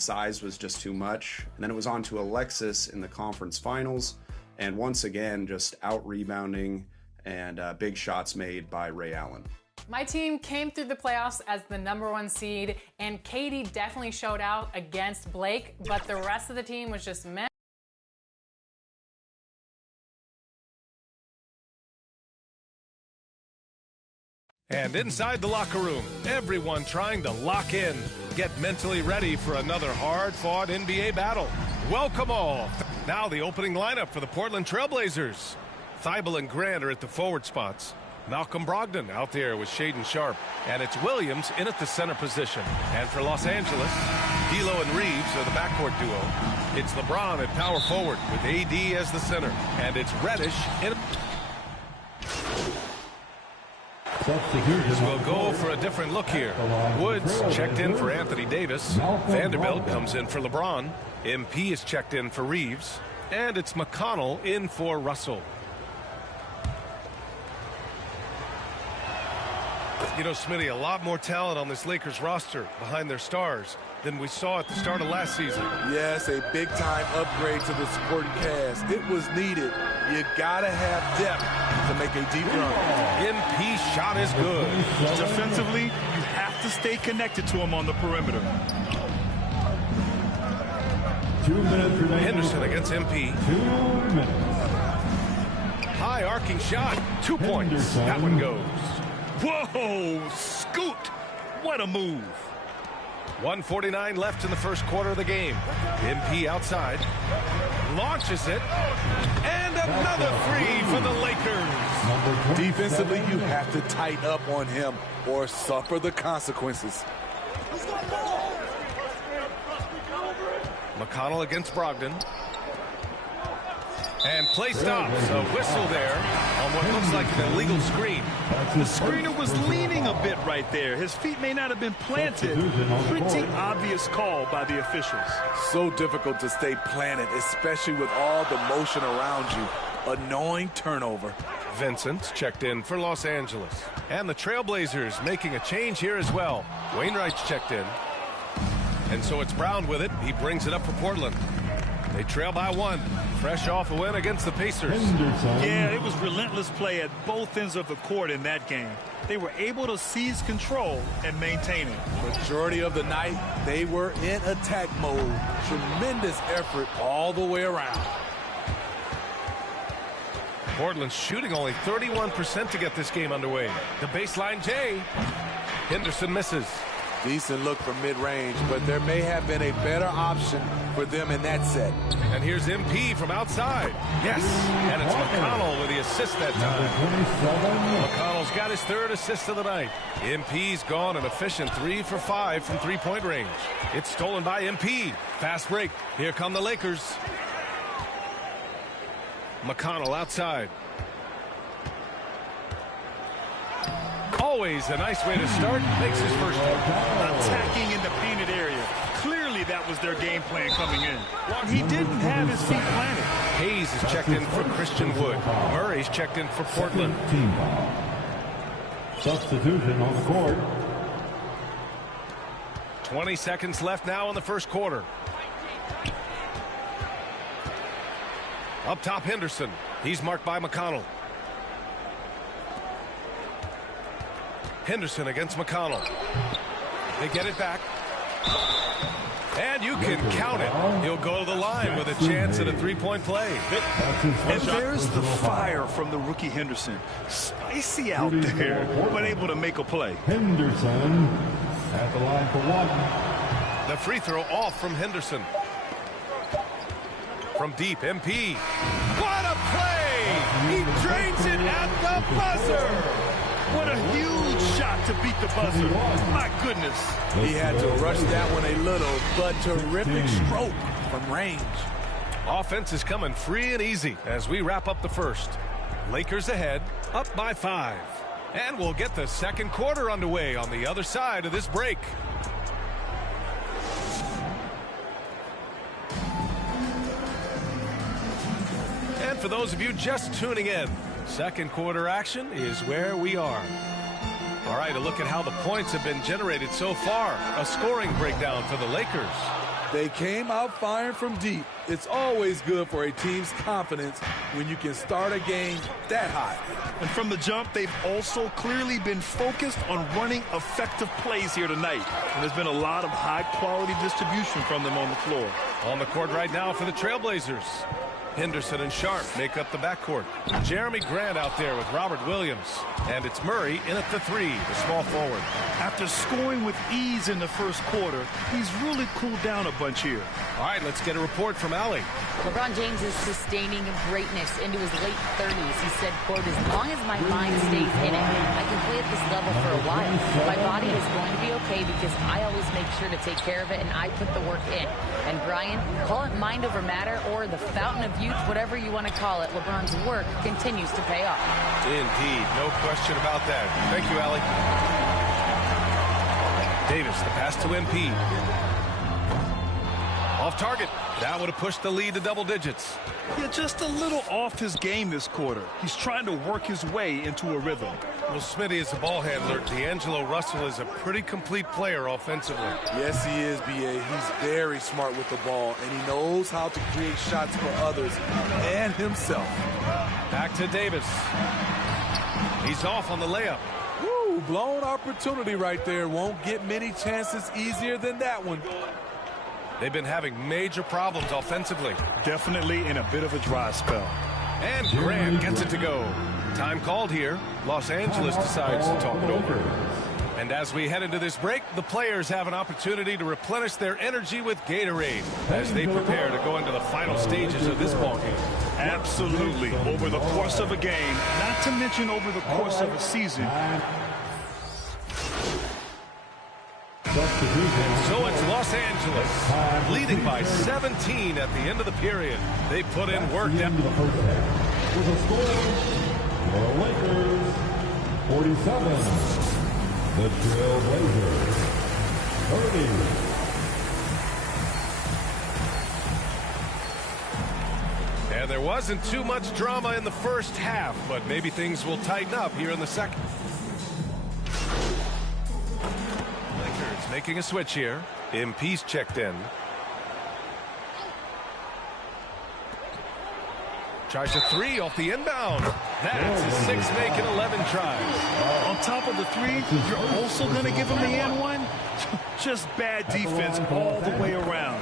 Size was just too much. And then it was on to Alexis in the conference finals. And once again, just out-rebounding and big shots made by Ray Allen. My team came through the playoffs as the #1 seed, and Katie definitely showed out against Blake, but the rest of the team was just meh. And inside the locker room, everyone trying to lock in, get mentally ready for another hard-fought NBA battle. Welcome all. Now the opening lineup for the Portland Trailblazers. Thibault and Grant are at the forward spots. Malcolm Brogdon out there with Shaedon Sharpe. And it's Williams in at the center position. And for Los Angeles, D'Lo and Reeves are the backcourt duo. It's LeBron at power forward with AD as the center. And it's Reddish in. We'll go for a different look here. Woods checked in for Anthony Davis. Vanderbilt comes in for LeBron. MP is checked in for Reeves. And it's McConnell in for Russell. You know, Smitty, a lot more talent on this Lakers roster behind their stars than we saw at the start of last season. Yes, a big-time upgrade to the supporting cast. It was needed. You got to have depth to make a deep run. MP shot is good. Defensively, you have to stay connected to him on the perimeter. 2 minutes remaining. Henderson against MP. 2 minutes. High arcing shot. 2 points. That one goes. Whoa, scoot. What a move. 1:49 left in the first quarter of the game. MP outside. Launches it. And another three for the Lakers. Defensively, you have to tighten up on him or suffer the consequences. McConnell against Brogdon. And play stops. A whistle there on what looks like an illegal screen. The screener was leaning a bit right there. His feet may not have been planted. Pretty obvious call by the officials. So difficult to stay planted, especially with all the motion around you. Annoying turnover. Vincent checked in for Los Angeles. And the Trailblazers making a change here as well. Wainwright's checked in. And so it's Brown with it. He brings it up for Portland. They trail by 1. Fresh off a win against the Pacers. Yeah, it was relentless play at both ends of the court in that game. They were able to seize control and maintain it. Majority of the night, they were in attack mode. Tremendous effort all the way around. Portland's shooting only 31% to get this game underway. The baseline J. Henderson misses. Decent look from mid-range, but there may have been a better option for them in that set. And here's MP from outside. Yes, and it's McConnell with the assist that time. McConnell's got his 3rd assist of the night. MP's gone an efficient 3 for 5 from three-point range. It's stolen by MP. Fast break. Here come the Lakers. McConnell outside. Always a nice way to start. Makes his first one. Attacking in the painted area. Clearly that was their game plan coming in. While he didn't have his feet planted. Hayes is checked in for Christian Wood. Murray's checked in for Portland. Substitution on the court. 20 seconds left now in the first quarter. Up top, Henderson. He's marked by McConnell. Henderson against McConnell. They get it back. And you can count it. He'll go to the line with a chance at a three-point play. And there's the fire from the rookie Henderson. Spicy out there, but able to make a play. Henderson at the line for 1. The free throw off from Henderson. From deep, MP. What a play! He drains it at the buzzer! What a huge shot to beat the buzzer. My goodness. He had to rush that one a little, but terrific stroke from range. Offense is coming free and easy as we wrap up the first. Lakers ahead, up by 5. And we'll get the second quarter underway on the other side of this break. And for those of you just tuning in, second quarter action is where we are. All right, a look at how the points have been generated so far. A scoring breakdown for the Lakers. They came out firing from deep. It's always good for a team's confidence when you can start a game that hot. And from the jump, they've also clearly been focused on running effective plays here tonight. And there's been a lot of high-quality distribution from them on the floor. On the court right now for the Trailblazers. Henderson and Sharp make up the backcourt. Jeremy Grant out there with Robert Williams. And it's Murray in at the 3, the small forward. After scoring with ease in the first quarter, he's really cooled down a bunch here. All right, let's get a report from Allie. LeBron James is sustaining greatness into his late 30s. He said, quote, "As long as my mind stays in it, I can play at this level for a while. My body is going to be okay because I always make sure to take care of it and I put the work in." And Brian, call it mind over matter or the fountain of youth, whatever you want to call it, LeBron's work continues to pay off. Indeed, no question about that. Thank you, Allie. Davis, the pass to MP. Off target. That would have pushed the lead to double digits. Yeah, just a little off his game this quarter. He's trying to work his way into a rhythm. Well, Smitty is a ball handler. D'Angelo Russell is a pretty complete player offensively. Yes, he is, B.A. He's very smart with the ball, and he knows how to create shots for others and himself. Back to Davis. He's off on the layup. Woo, blown opportunity right there. Won't get many chances easier than that one. They've been having major problems offensively. Definitely in a bit of a dry spell. And Grant gets it to go. Time called here. Los Angeles decides to talk it over. And as we head into this break, the players have an opportunity to replenish their energy with Gatorade as they prepare to go into the final stages of this ballgame. Absolutely. Over the course of a game, not to mention over the course of a season. So it's Los Angeles leading by 17 at the end of the period. They put in work. With a score, the Lakers 47, the Trailblazers 30. And there wasn't too much drama in the first half, but maybe things will tighten up here in the second. Lakers making a switch here. MP's checked in. Tries a 3 off the inbound. That's a 6 making 11 tries. On top of the 3, you're also going to give him the and 1? Just bad defense all the way around.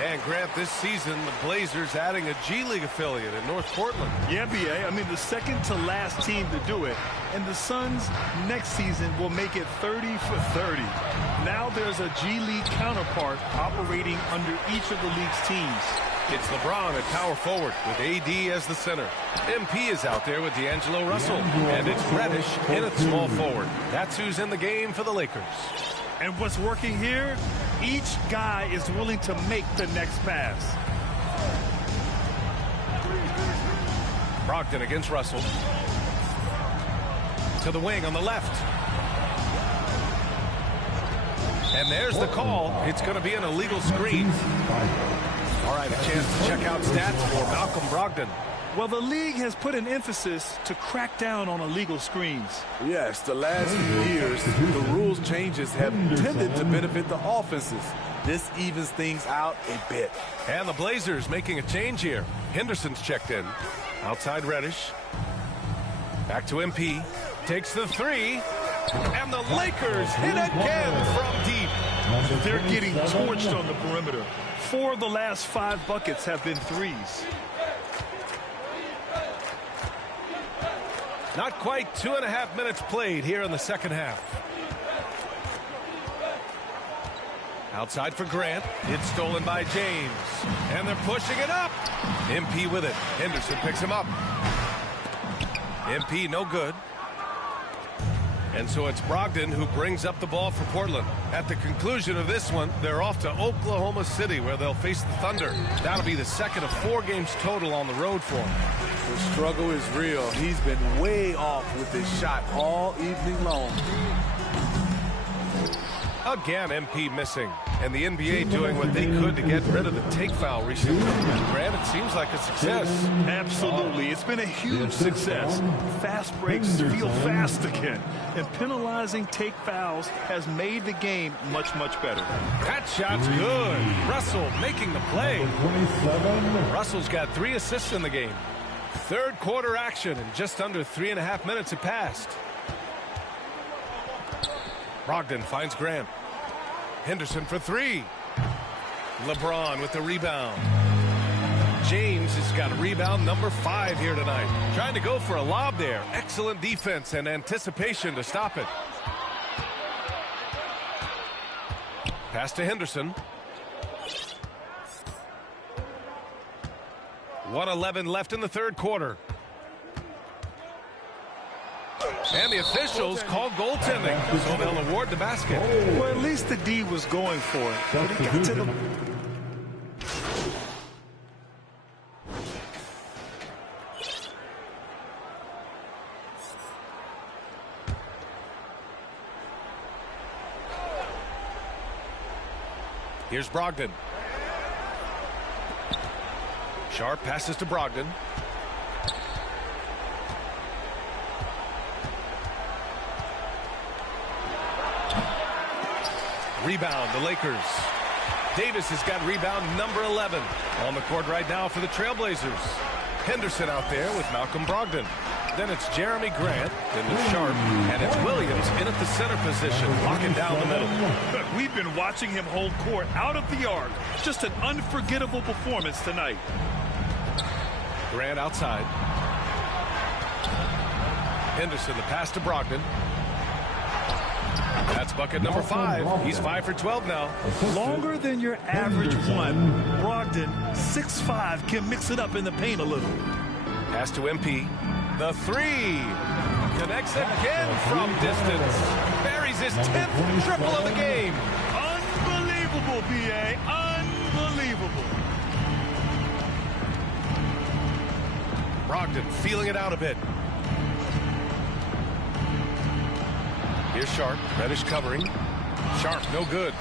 And Grant, this season, the Blazers adding a G League affiliate in North Portland. Yeah, B.A. I mean, the second to last team to do it. And the Suns next season will make it 30 for 30. Now there's a G League counterpart operating under each of the league's teams. It's LeBron at power forward with AD as the center. MP is out there with D'Angelo Russell. And it's Reddish in at small forward. That's who's in the game for the Lakers. And what's working here, each guy is willing to make the next pass. Brogdon against Russell. To the wing on the left. And there's the call. It's going to be an illegal screen. All right, a chance to check out stats for Malcolm Brogdon. Well, the league has put an emphasis to crack down on illegal screens. Yes, the last few years, the rules changes have tended to benefit the offenses. This evens things out a bit. And the Blazers making a change here. Henderson's checked in. Outside Reddish. Back to MP. Takes the 3. And the Lakers hit again from deep. They're getting torched on the perimeter. 4 of the last 5 buckets have been threes. Not quite 2.5 minutes played here in the second half. Outside for Grant. It's stolen by James. And they're pushing it up. MP with it. Henderson picks him up. MP no good. And so it's Brogdon who brings up the ball for Portland. At the conclusion of this one, they're off to Oklahoma City where they'll face the Thunder. That'll be the second of 4 games total on the road for him. The struggle is real. He's been way off with his shot all evening long. Again, MP missing. And the NBA doing what they could to get rid of the take foul recently. Grant, it seems like a success. Absolutely. It's been a huge success. Fast breaks feel fast again. And penalizing take fouls has made the game much, much better. That shot's good. Russell making the play. Russell's got 3 assists in the game. Third quarter action, and just under 3.5 minutes have passed. Brogdon finds Grant. Henderson for 3. LeBron with the rebound. James has got rebound number 5 here tonight. Trying to go for a lob there. Excellent defense and anticipation to stop it. Pass to Henderson. 1:11 left in the third quarter. And the officials called goaltending, so they'll award the basket. Well, at least the D was going for it. But he got to the... Here's Brogdon. Sharp passes to Brogdon. Rebound, the Lakers. Davis has got rebound number 11. On the court right now for the Trailblazers. Henderson out there with Malcolm Brogdon. Then it's Jeremy Grant, then with Sharp, and it's Williams in at the center position, locking down the middle. We've been watching him hold court out of the arc. Just an unforgettable performance tonight. Grant outside. Henderson, the pass to Brogdon. That's bucket number 5. He's 5 for 12 now. Longer than your average one. Brogdon, 6'5", can mix it up in the paint a little. Pass to MP. The 3. Connects again from distance. Buries his 10th triple of the game. Unbelievable, B.A. Unbelievable. Brogdon feeling it out a bit. Here's Sharp. Reddish covering. Sharp, no good.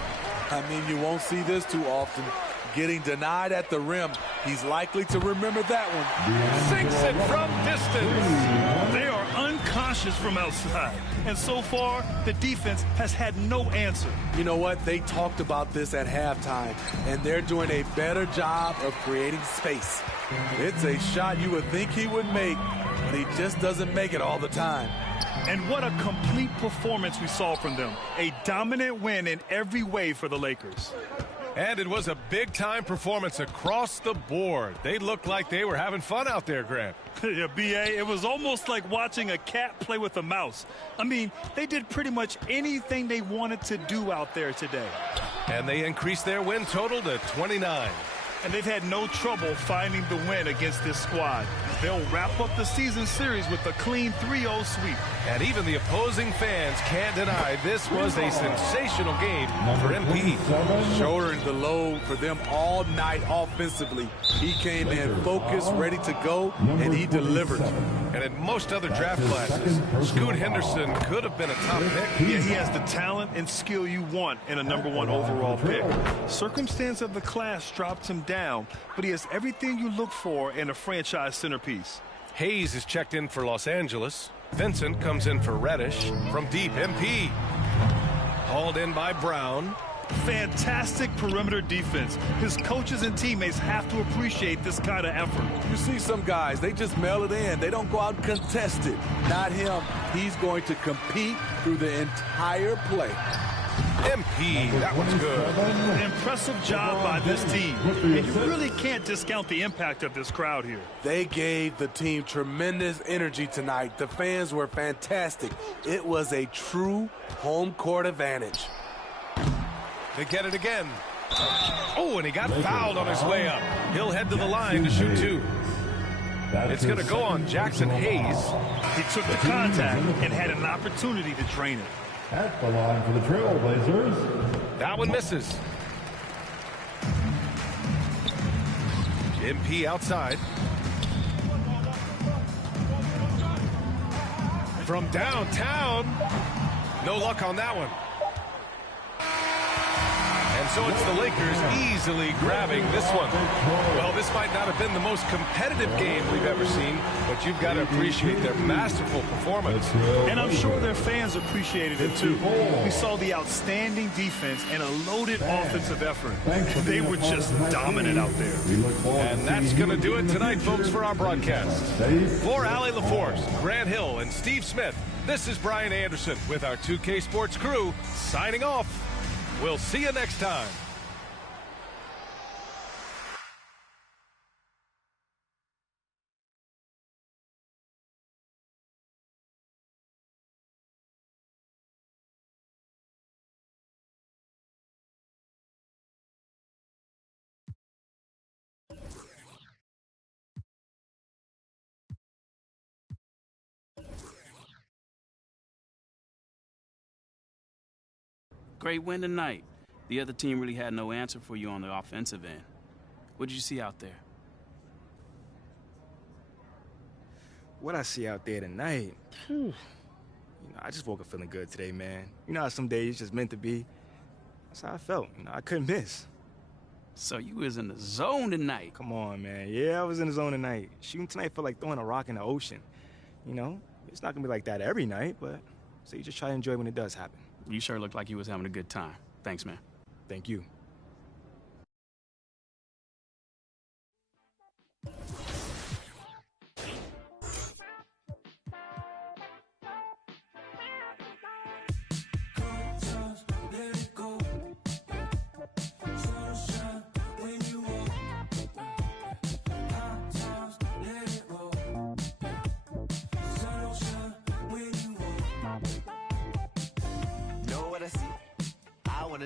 I mean, you won't see this too often. Getting denied at the rim. He's likely to remember that one. Sinks it from distance. They are unconscious from outside. And so far, the defense has had no answer. You know what? They talked about this at halftime, and they're doing a better job of creating space. It's a shot you would think he would make, but he just doesn't make it all the time. And what a complete performance we saw from them. A dominant win in every way for the Lakers. And it was a big-time performance across the board. They looked like they were having fun out there, Grant. Yeah, B.A., it was almost like watching a cat play with a mouse. I mean, they did pretty much anything they wanted to do out there today. And they increased their win total to 29. And they've had no trouble finding the win against this squad. They'll wrap up the season series with a clean 3-0 sweep. And even the opposing fans can't deny this was a sensational game for MP. Shouldered the load for them all night offensively. He came in focused, ready to go, and he delivered. And in most other draft classes, Scoot Henderson could have been a top pick. Yeah, he has the talent and skill you want in a #1 overall pick. Circumstance of the class dropped him down, but he has everything you look for in a franchise centerpiece. Hayes is checked in for Los Angeles. Vincent comes in for Reddish. From deep, MP. Hauled in by Brown. Fantastic perimeter defense. His coaches and teammates have to appreciate this kind of effort. You see some guys, they just mail it in. They don't go out and contest it. Not him. He's going to compete through the entire play. MP, that one's good. An impressive job by this team. And you really can't discount the impact of this crowd here. They gave the team tremendous energy tonight. The fans were fantastic. It was a true home court advantage. They get it again. Oh, and he got fouled on his way up. He'll head to the line to shoot 2. It's going to go on Jackson Hayes. He took the contact and had an opportunity to drain it. At the line for the Trailblazers. That one misses. MP outside. From downtown. No luck on that one. And so it's the Lakers easily grabbing this one. Well, this might not have been the most competitive game we've ever seen, but you've got to appreciate their masterful performance. And I'm sure their fans appreciated it too. We saw the outstanding defense and a loaded offensive effort. They were just dominant out there. And that's going to do it tonight, folks, for our broadcast. For Allie LaForce, Grant Hill, and Steve Smith, this is Brian Anderson with our 2K Sports crew signing off. We'll see you next time. Great win tonight. The other team really had no answer for you on the offensive end. What did you see out there? What I see out there tonight, I just woke up feeling good today, man. You know how some days it's just meant to be? That's how I felt. I couldn't miss. So you was in the zone tonight. Come on, man. Yeah, I was in the zone tonight. Shooting tonight felt like throwing a rock in the ocean. It's not going to be like that every night, but so you just try to enjoy when it does happen. You sure looked like you was having a good time. Thanks, man. Thank you.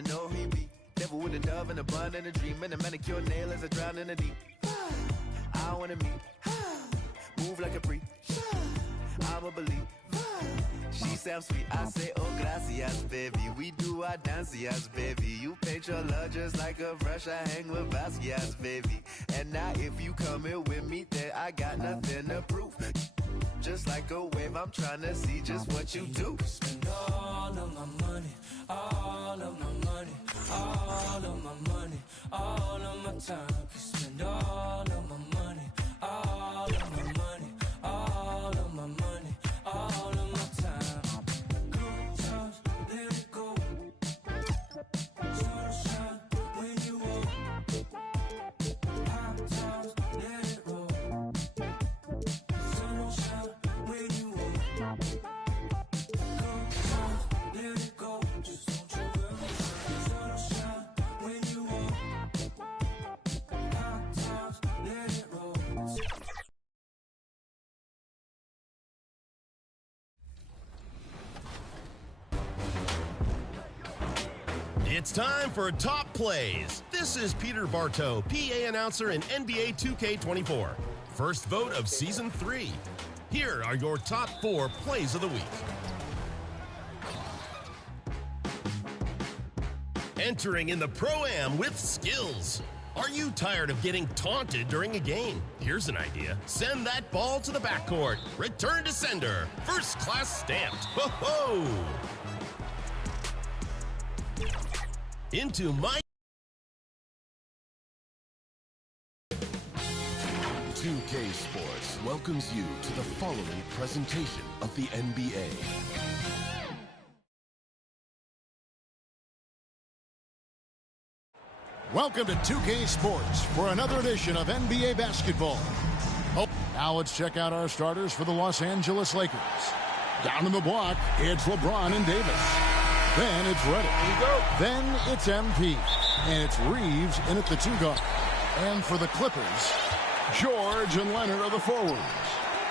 Know he be devil with a dove and a bun and a dream and a manicure nail as I drown in the deep. I wanna meet, move like a freak. I'ma believe. She sounds sweet. I say, oh gracias, baby. We do our dancias, baby. You paint your love just like a brush. I hang with Vasquez, baby. And now if you come here with me, then I got nothing to prove. Just like a wave, I'm trying to see just what you do. Spend all of my money, all of my money, all of my money, all of my time. Could spend all of my money, all of my money, all of my money, all of my time. Good times, let it go. Sunshine when you walk. Hot times, let it roll. Sunshine when you walk. Good times, let it go. Just don't you ever mind. Sunshine when you walk. Hot times, let it roll. It's time for Top Plays. This is Peter Bartow, PA announcer in NBA 2K24. First vote of Season 3. Here are your top 4 plays of the week. Entering in the Pro-Am with skills. Are you tired of getting taunted during a game? Here's an idea. Send that ball to the backcourt. Return to sender. First class stamped. Ho-ho! Into my 2K Sports welcomes you to the following presentation of the NBA. Welcome to 2K Sports for another edition of NBA basketball. Oh, now let's check out our starters for the Los Angeles Lakers. Down in the block, it's LeBron and Davis. Then it's Redick. Then it's MP. And it's Reeves in at the 2 guard. And for the Clippers, George and Leonard are the forwards.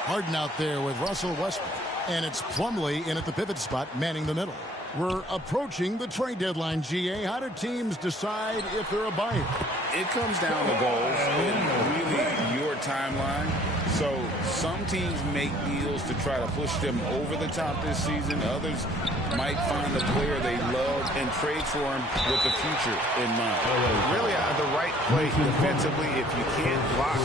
Harden out there with Russell Westbrook. And it's Plumlee in at the pivot spot, manning the middle. We're approaching the trade deadline, GA. How do teams decide if they're a buyer? It comes down to goals and really your timeline. So some teams make deals to try to push them over the top this season. Others might find a player they love and trade for him with the future in mind. Really, the right play defensively. If you can't block,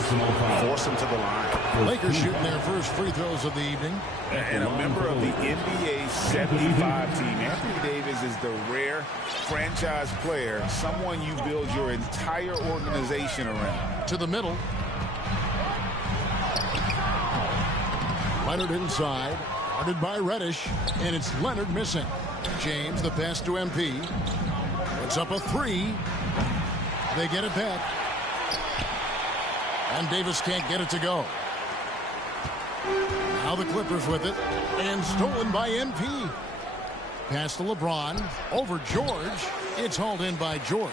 force them to the line. Lakers shooting their first free throws of the evening. And a member of the NBA 75 team, Anthony Davis is the rare franchise player, someone you build your entire organization around. To the middle. Leonard inside, guarded by Reddish, and it's Leonard missing. James, the pass to MP. Puts up a three. They get it back. And Davis can't get it to go. Now the Clippers with it, and stolen by MP. Pass to LeBron, over George. It's hauled in by George.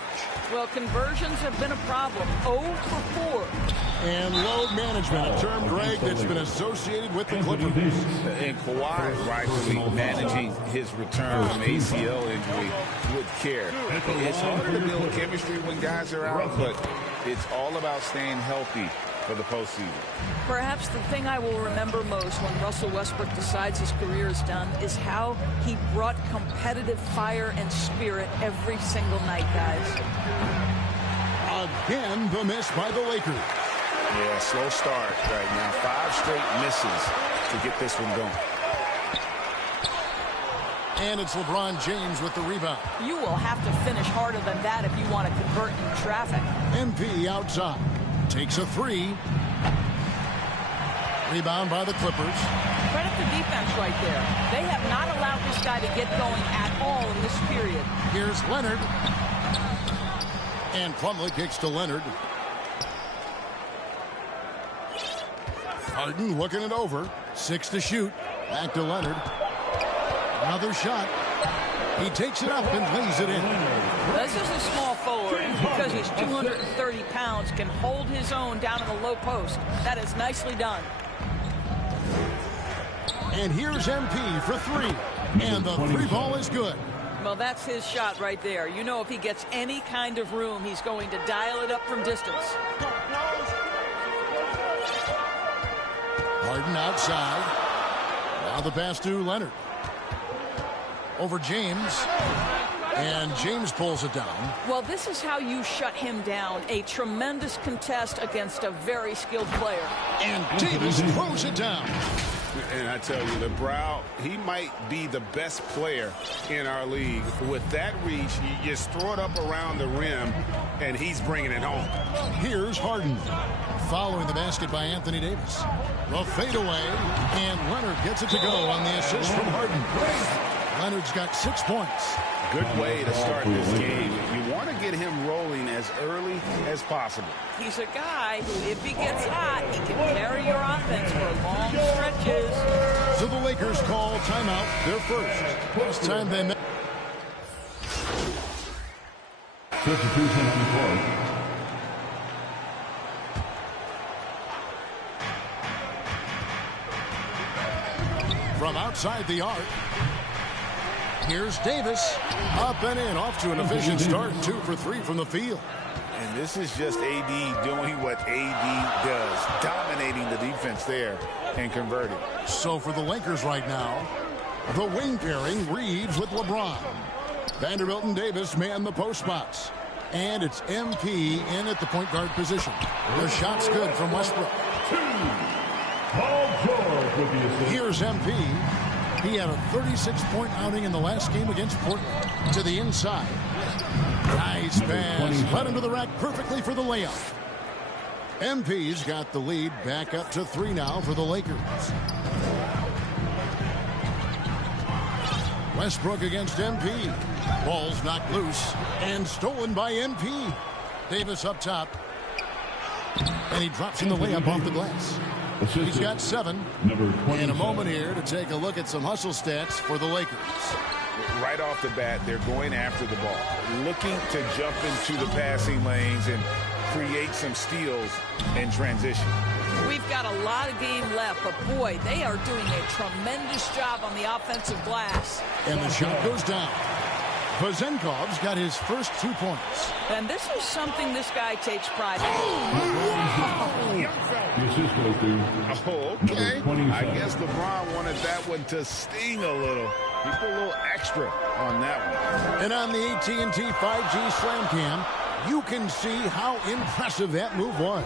Well, conversions have been a problem. 0 for 4. And load management, a term, Greg, that's been associated with the Clippers. And Kawhi rightfully managing his return from ACL injury with care. It's harder to build chemistry when guys are out, but it's all about staying healthy for the postseason. Perhaps the thing I will remember most when Russell Westbrook decides his career is done is how he brought competitive fire and spirit every single night, guys. Again, the miss by the Lakers. Yeah, slow start right now. 5 straight misses to get this one going. And it's LeBron James with the rebound. You will have to finish harder than that if you want to convert in traffic. MP outside. Takes a three. Rebound by the Clippers. Credit the defense right there. They have not allowed this guy to get going at all in this period. Here's Leonard. And Plumlee kicks to Leonard. Harden looking it over. 6 to shoot. Back to Leonard. Another shot. He takes it up and lays it in. This is a small forward, because he's 230 pounds, can hold his own down in the low post. That is nicely done. And here's MP for 3. And the 3 ball is good. Well, that's his shot right there. You know, if he gets any kind of room, he's going to dial it up from distance. Harden outside. Now the pass to Leonard. Over James. And James pulls it down. Well, this is how you shut him down. A tremendous contest against a very skilled player. And Davis throws it down. And I tell you, the Brow, he might be the best player in our league. With that reach, you just throw it up around the rim, and he's bringing it home. Here's Harden. Following the basket by Anthony Davis. The fadeaway, and Leonard gets it to go on the assist from Harden. Leonard's got 6 points. Good way to start this game. You want to get him rolling as early as possible. He's a guy who, if he gets hot, he can carry your offense for long stretches. So the Lakers call timeout, their first. Last time they met. Substitution on the court. From outside the arc. Here's Davis. Up and in. Off to an efficient start. 2 for 3 from the field. And this is just AD doing what AD does. Dominating the defense there and converting. So for the Lakers right now, the wing pairing Reeves with LeBron. Vanderbilt and Davis man the post spots. And it's MP in at the point guard position. The shot's good from Westbrook. Paul George with the assist. Here's MP. He had a 36-point outing in the last game against Portland. To the inside. Nice pass. Led into the rack perfectly for the layup. MP's got the lead back up to 3 now for the Lakers. Westbrook against MP. Ball's knocked loose and stolen by MP. Davis up top. And he drops in the layup off the glass. He's got 7. In a moment here to take a look at some hustle stats for the Lakers. Right off the bat, they're going after the ball, looking to jump into the passing lanes and create some steals in transition. We've got a lot of game left, but boy, they are doing a tremendous job on the offensive glass. And the shot goes down. Vazenkov's got his first 2 points. And this is something this guy takes pride in. Oh, okay. I guess LeBron wanted that one to sting a little. He put a little extra on that one. And on the AT&T 5G Slam Cam, you can see how impressive that move was.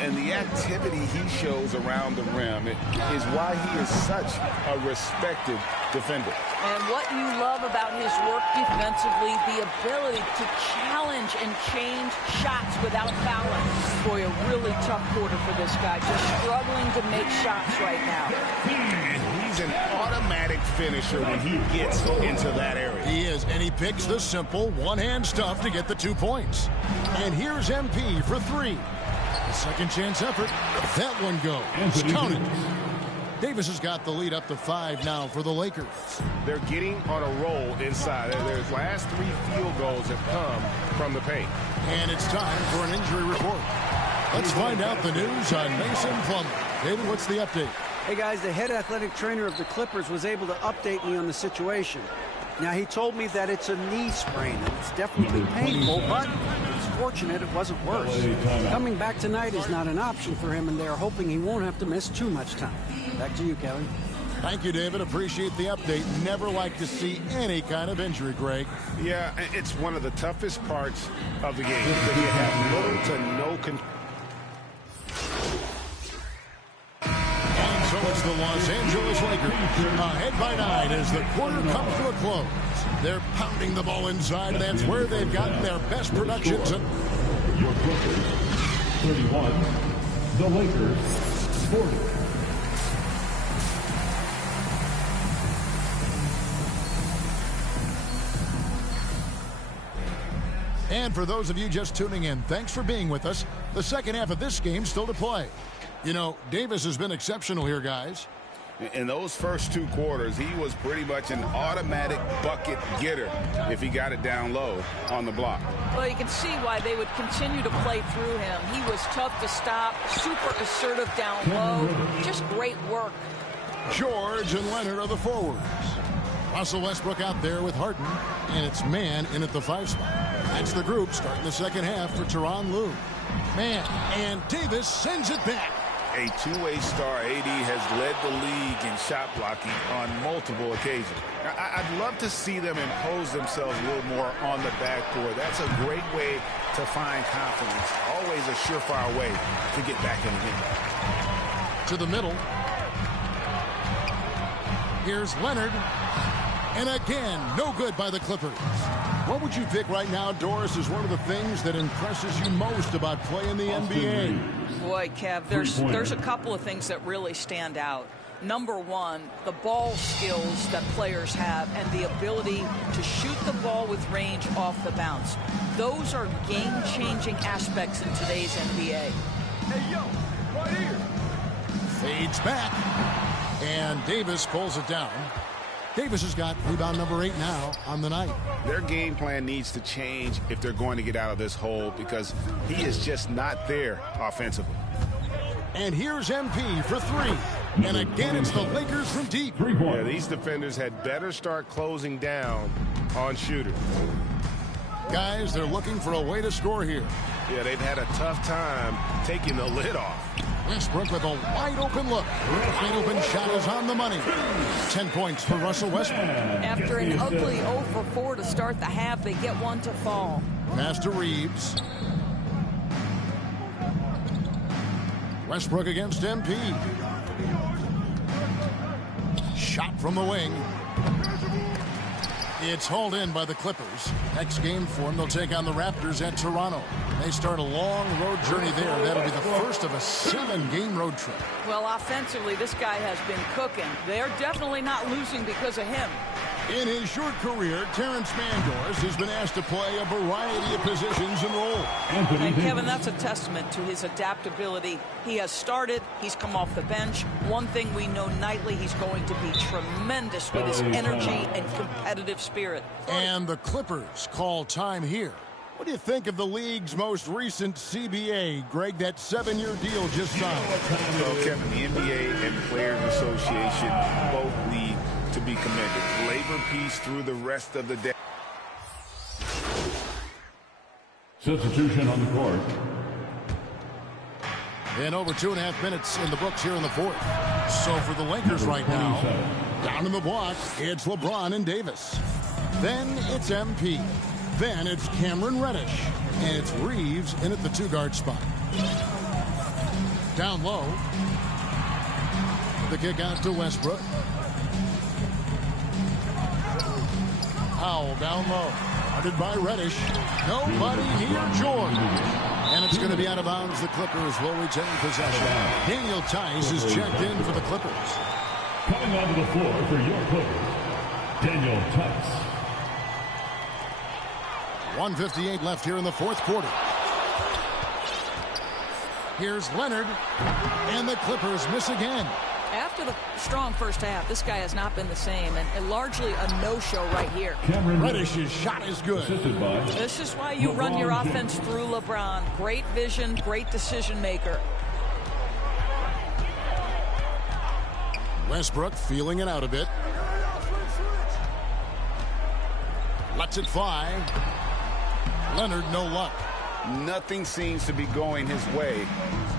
And the activity he shows around the rim is why he is such a respected defender. And what you love about his work defensively, the ability to challenge and change shots without fouling. Boy, a really tough quarter for this guy, just struggling to make shots right now. And he's an automatic finisher when he gets into that area. He is, and he picks the simple one-hand stuff to get the 2 points. And here's MP for 3. A second chance effort. That one goes. Counted. Davis has got the lead up to 5 now for the Lakers. They're getting on a roll inside. Their last 3 field goals have come from the paint. And it's time for an injury report. Let's find out the news on Mason Plumlee. David, what's the update? Hey, guys, the head athletic trainer of the Clippers was able to update me on the situation. Now, he told me that it's a knee sprain, and it's definitely painful, but it's fortunate it wasn't worse. Coming back tonight is not an option for him, and they're hoping he won't have to miss too much time. Back to you, Kevin. Thank you, David. Appreciate the update. Never like to see any kind of injury, Greg. Yeah, it's one of the toughest parts of the game. That you have little to no control. So it's the Los Angeles Lakers ahead by 9 as the quarter comes to a close. They're pounding the ball inside, and that's where they've gotten their best productions. Your Clippers, 31. The Lakers, 40. And for those of you just tuning in, thanks for being with us. The second half of this game still to play. You know, Davis has been exceptional here, guys. In those first 2 quarters, he was pretty much an automatic bucket getter if he got it down low on the block. Well, you can see why they would continue to play through him. He was tough to stop, super assertive down low, just great work. George and Leonard are the forwards. Russell Westbrook out there with Harden, and it's Man in at the 5 spot. That's the group starting the second half for Tyronn Lue. Man, and Davis sends it back. A two-way star, AD has led the league in shot blocking on multiple occasions. I'd love to see them impose themselves a little more on the backboard. That's a great way to find confidence. Always a surefire way to get back in the game. To the middle. Here's Leonard. And again, no good by the Clippers. What would you pick right now, Doris, is one of the things that impresses you most about playing the NBA? Boy, Kev, there's a couple of things that really stand out. Number one, the ball skills that players have and the ability to shoot the ball with range off the bounce. Those are game-changing aspects in today's NBA. Hey, yo, right here. Fades back. And Davis pulls it down. Davis has got rebound number 8 now on the night. Their game plan needs to change if they're going to get out of this hole because he is just not there offensively. And here's MP for 3. And again, it's the Lakers from deep. Yeah, these defenders had better start closing down on shooters. Guys, they're looking for a way to score here. Yeah, they've had a tough time taking the lid off. Westbrook with a wide-open look. Wide-open shot is on the money. 10 points for Russell Westbrook. After an ugly 0 for 4 to start the half, they get one to fall. Pass to Reeves. Westbrook against MP. Shot from the wing. It's hauled in by the Clippers. Next game for them, they'll take on the Raptors at Toronto. They start a long road journey there. That'll be the first of a 7-game road trip. Well, offensively, this guy has been cooking. They're definitely not losing because of him. In his short career, Terrence Mandors has been asked to play a variety of positions and roles. And Kevin, that's a testament to his adaptability. He has started, he's come off the bench. One thing we know nightly, he's going to be tremendous with his energy and competitive spirit. And the Clippers call time here. What do you think of the league's most recent CBA, Greg, that 7-year deal just signed? Well, Kevin, the NBA and Players Association both need to be commended. Labor peace through the rest of the day. Substitution on the court. And over 2.5 minutes in the books here in the fourth. So for the Lakers right now, down in the block, it's LeBron and Davis. Then it's MP. Then it's Cameron Reddish. And it's Reeves in at the 2-guard spot. Down low. The kick out to Westbrook. Powell down low. Guarded by Reddish. Nobody near George. And it's going to be out of bounds. The Clippers will retain possession. Daniel Tice is checked in for the Clippers. Coming onto the floor for your Clippers, Daniel Tice. 1:58 left here in the fourth quarter. Here's Leonard. And the Clippers miss again. After the strong first half, this guy has not been the same, and largely a no-show right here. Reddish's shot is good. This is why you run your offense through LeBron. Great vision, great decision maker. Westbrook feeling it out a bit. Lets it fly. Leonard, no luck. Nothing seems to be going his way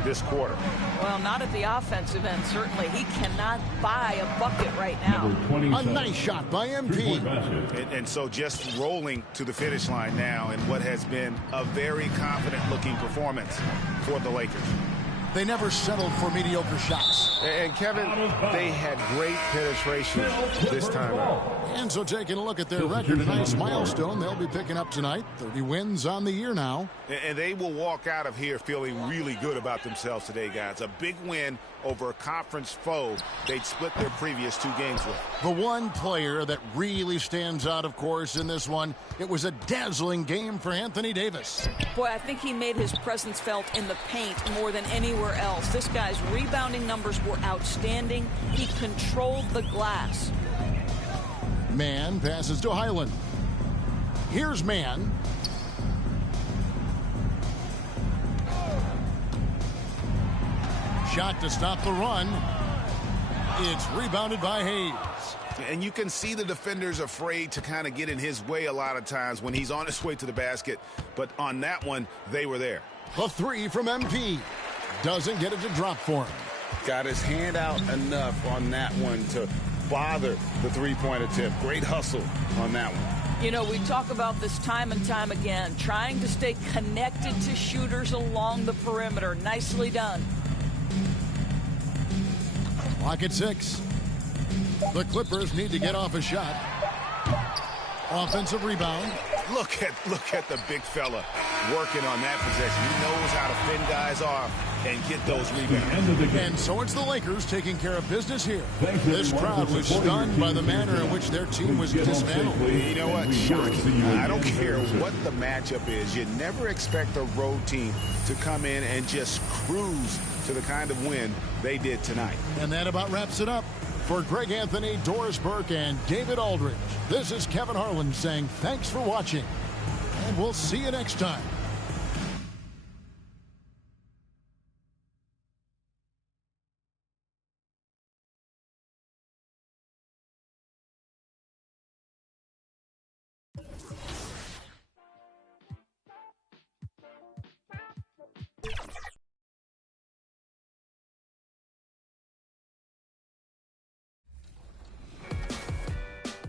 this quarter. Well, not at the offensive end, certainly. He cannot buy a bucket right now. A nice shot by MP. And so just rolling to the finish line now in what has been a very confident-looking performance for the Lakers. They never settled for mediocre shots. And Kevin, they had great penetration this time out. And so taking a look at their record, a nice milestone they'll be picking up tonight. 30 wins on the year now. And they will walk out of here feeling really good about themselves today, guys. A big win over a conference foe they'd split their previous 2 games with. The one player that really stands out, of course, in this one, it was a dazzling game for Anthony Davis. Boy, I think he made his presence felt in the paint more than anywhere else. This guy's rebounding numbers were outstanding. He controlled the glass. Mann passes to Highland. Here's Mann. Shot to stop the run. It's rebounded by Hayes. And you can see the defenders afraid to kind of get in his way a lot of times when he's on his way to the basket. But on that one, they were there. The 3 from MP. Doesn't get it to drop for him. Got his hand out enough on that one to bother the three-point attempt. Great hustle on that one. You know, we talk about this time and time again, trying to stay connected to shooters along the perimeter. Nicely done. Clock at 6. The Clippers need to get off a shot. Offensive rebound. Look at the big fella working on that possession. He knows how to fend guys off and get those rebounds. And so it's the Lakers taking care of business here. This crowd was stunned by the manner in which their team was dismantled. You know what? Shocking. I don't care what the matchup is. You never expect a road team to come in and just cruise to the kind of win they did tonight. And that about wraps it up. For Greg Anthony, Doris Burke, and David Aldridge, this is Kevin Harlan saying thanks for watching. And we'll see you next time.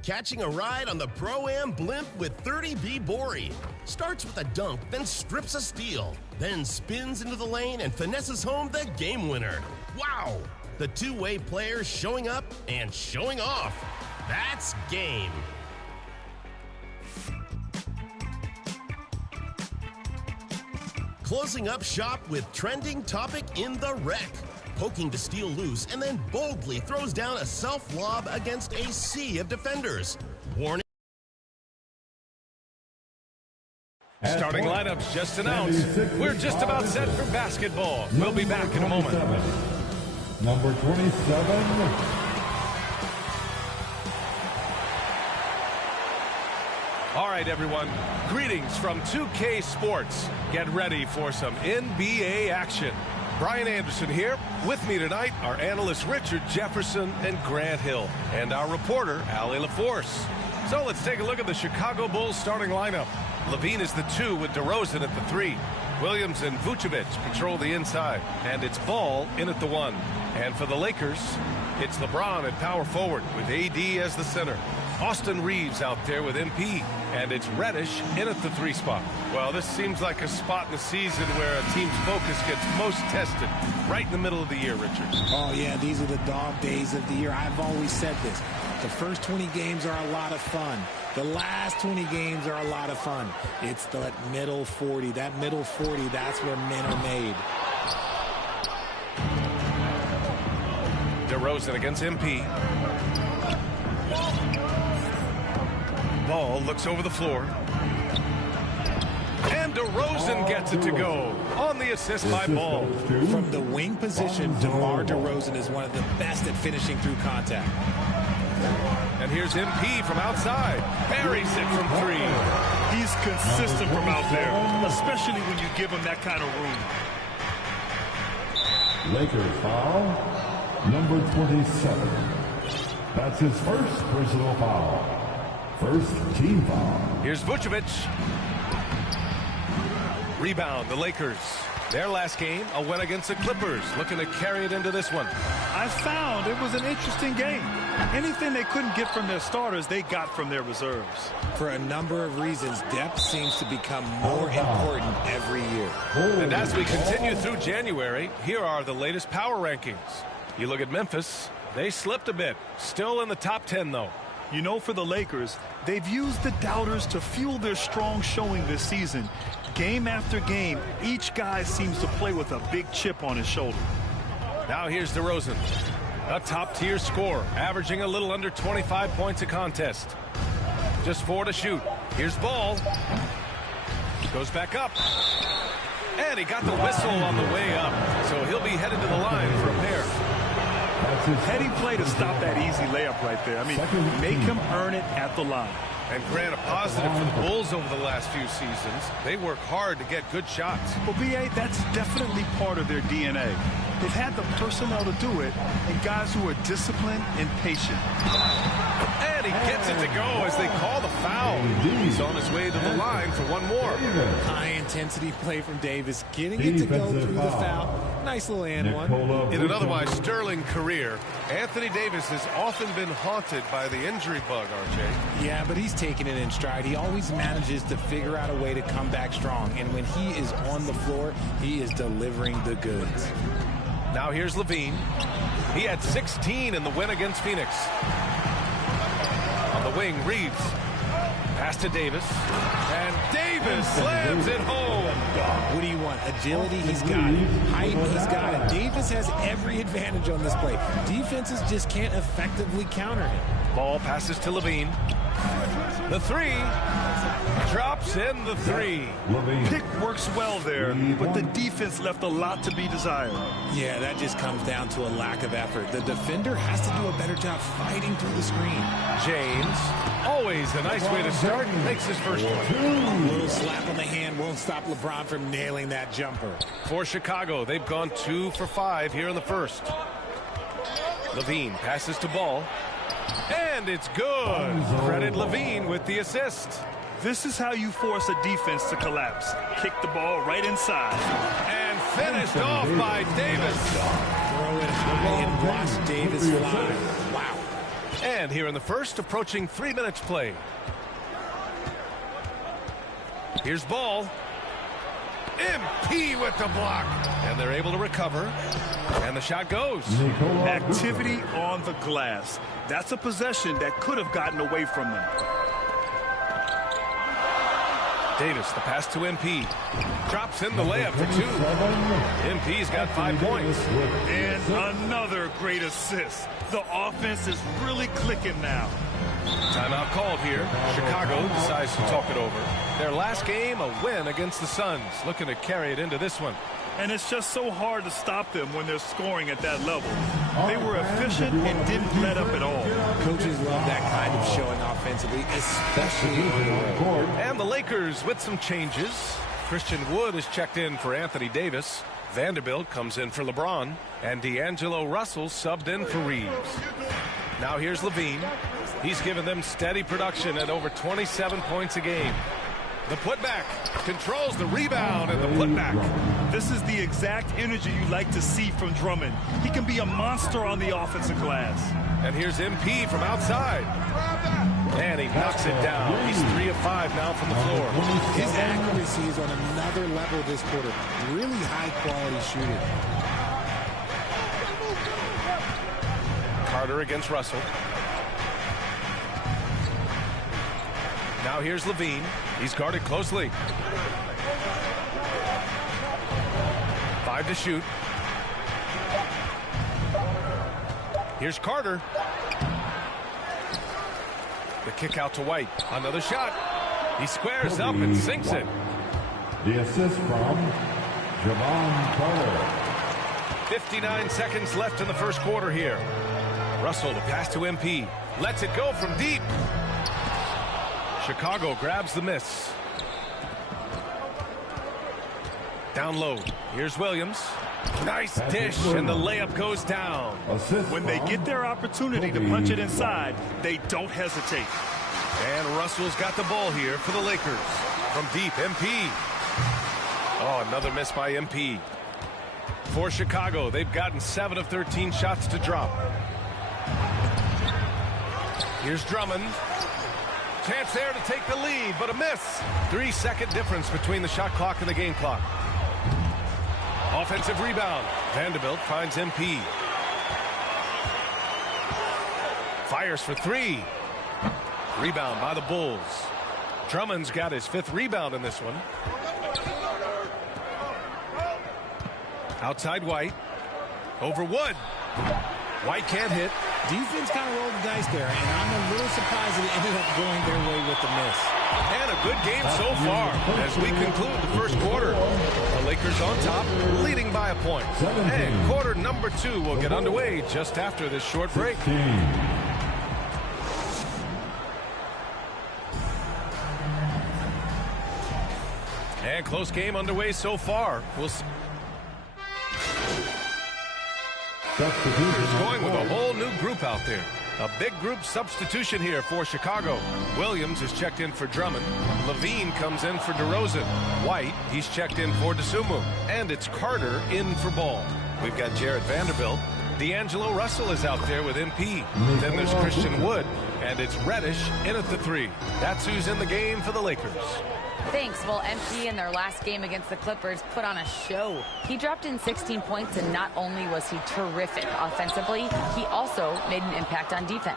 Catching a ride on the Pro-Am blimp with 30B Bori. Starts with a dunk, then strips a steal, then spins into the lane and finesses home the game winner. Wow! The two-way players showing up and showing off. That's game. Closing up shop with trending topic in the wreck. Poking to steal loose and then boldly throws down a self-lob against a sea of defenders. Warning. Starting lineups just announced. We're just about set for basketball. We'll be back in a moment. Number 27. All right, everyone. Greetings from 2K Sports. Get ready for some NBA action. Brian Anderson here. With me tonight are analysts Richard Jefferson and Grant Hill, and our reporter, Allie LaForce. So let's take a look at the Chicago Bulls starting lineup. Levine is the 2 with DeRozan at the 3. Williams and Vucevic patrol the inside, and it's Ball in at the 1. And for the Lakers, it's LeBron at power forward with AD as the center. Austin Reeves out there with MP, and it's Reddish in at the 3 spot. Well, this seems like a spot in the season where a team's focus gets most tested, right in the middle of the year, Richard. Oh, yeah, these are the dog days of the year. I've always said this. The first 20 games are a lot of fun. The last 20 games are a lot of fun. It's the middle 40. That middle 40, that's where men are made. DeRozan against MP. Ball looks over the floor. And DeRozan gets it to go on the assist by Ball. From the wing position, DeMar DeRozan is one of the best at finishing through contact. And here's MP from outside. Buries it from 3. He's consistent from out there, especially when you give him that kind of room. Lakers foul, number 27. That's his first personal foul. First team foul. Here's Vucevic. Rebound, the Lakers. Their last game, a win against the Clippers, looking to carry it into this one. I found it was an interesting game. Anything they couldn't get from their starters, they got from their reserves. For a number of reasons, depth seems to become more important every year. And as we continue through January, here are the latest power rankings. You look at Memphis, they slipped a bit. Still in the top 10, though. You know, for the Lakers, they've used the doubters to fuel their strong showing this season. Game after game, each guy seems to play with a big chip on his shoulder. Now here's DeRozan, a top-tier scorer, averaging a little under 25 points a contest. Just 4 to shoot. Here's Ball. Goes back up. And he got the whistle on the way up, so he'll be headed to the line for a pair. Heady play to stop that easy layup right there. I mean, make him earn it at the line. And Grant, a positive for the Bulls over the last few seasons. They work hard to get good shots. Well, B.A., that's definitely part of their DNA. They've had the personnel to do it, and guys who are disciplined and patient. And he gets it to go as they call the foul. He's on his way to the line for one more. High-intensity play from Davis, getting it to go through the foul. Nice little and one. In an otherwise sterling career, Anthony Davis has often been haunted by the injury bug, RJ. Yeah, but he's taking it in stride. He always manages to figure out a way to come back strong. And when he is on the floor, he is delivering the goods. Now here's Levine. He had 16 in the win against Phoenix. On the wing, Reeves. Pass to Davis. And Davis slams it home. What do you want? Agility, he's got it. Height, he's got it. Davis has every advantage on this play. Defenses just can't effectively counter him. Ball passes to Levine. The 3. Drops in the 3. Pick works well there, but the defense left a lot to be desired. Yeah, that just comes down to a lack of effort. The defender has to do a better job fighting through the screen. James, always a nice way to start, makes his first one. A little slap on the hand won't stop LeBron from nailing that jumper. For Chicago, they've gone 2 for 5 here in the first. Levine passes to Ball. And it's good. Credit Levine with the assist. This is how you force a defense to collapse. Kick the ball right inside. And finished off by Davis. Throw it high and watch Davis fly. Wow. And here in the first, approaching 3 minutes play. Here's Ball. MP with the block. And they're able to recover. And the shot goes. Activity on the glass. That's a possession that could have gotten away from them. Davis, the pass to MP. Drops in the layup for 2. MP's got 5 points. And another great assist. The offense is really clicking now. Timeout called here. Chicago decides to talk it over. Their last game, a win against the Suns. Looking to carry it into this one. And it's just so hard to stop them when they're scoring at that level. They were efficient and didn't let up at all. Coaches love that kind of showing offensively, especially on the road. And the Lakers with some changes. Christian Wood is checked in for Anthony Davis. Vanderbilt comes in for LeBron. And D'Angelo Russell subbed in for Reeves. Now here's Levine. He's given them steady production at over 27 points a game. The putback controls the rebound and the putback. This is the exact energy you like to see from Drummond. He can be a monster on the offensive glass. And here's MP from outside. And he knocks it down. He's 3 of 5 now from the floor. His accuracy is on another level this quarter. Really high quality shooting. Carter against Russell. Now here's Levine. He's guarded closely. 5 to shoot. Here's Carter. The kick out to White. Another shot. He squares up and sinks it. The assist from Javon Carter. 59 seconds left in the first quarter here. Russell, the pass to MP. Lets it go from deep. Chicago grabs the miss. Down low. Here's Williams. Nice dish, and the layup goes down. When they get their opportunity to punch it inside, they don't hesitate. And Russell's got the ball here for the Lakers. From deep, MP. Oh, another miss by MP. For Chicago, they've gotten 7 of 13 shots to drop. Here's Drummond. Chance there to take the lead, but a miss. 3-second difference between the shot clock and the game clock. Offensive rebound. Vanderbilt finds MP. Fires for 3. Rebound by the Bulls. Drummond's got his 5th rebound in this one. Outside White. Over Wood. White can't hit. Defense kind of rolled the dice there, and I'm a little surprised that it ended up going their way with the miss. And a good game so far as we conclude the first quarter. The Lakers on top, leading by a point. And quarter number 2 will get underway just after this short break. And close game underway so far. We'll see. Lakers going with a whole new group out there. A big group substitution here for Chicago. Williams is checked in for Drummond. Levine comes in for DeRozan. White, he's checked in for DeSumo. And it's Carter in for Ball. We've got Jarrett Vanderbilt. D'Angelo Russell is out there with MP. Then there's Christian Wood. And it's Reddish in at the 3. That's who's in the game for the Lakers. Thanks. Well, MP in their last game against the Clippers put on a show. He dropped in 16 points, and not only was he terrific offensively, he also made an impact on defense.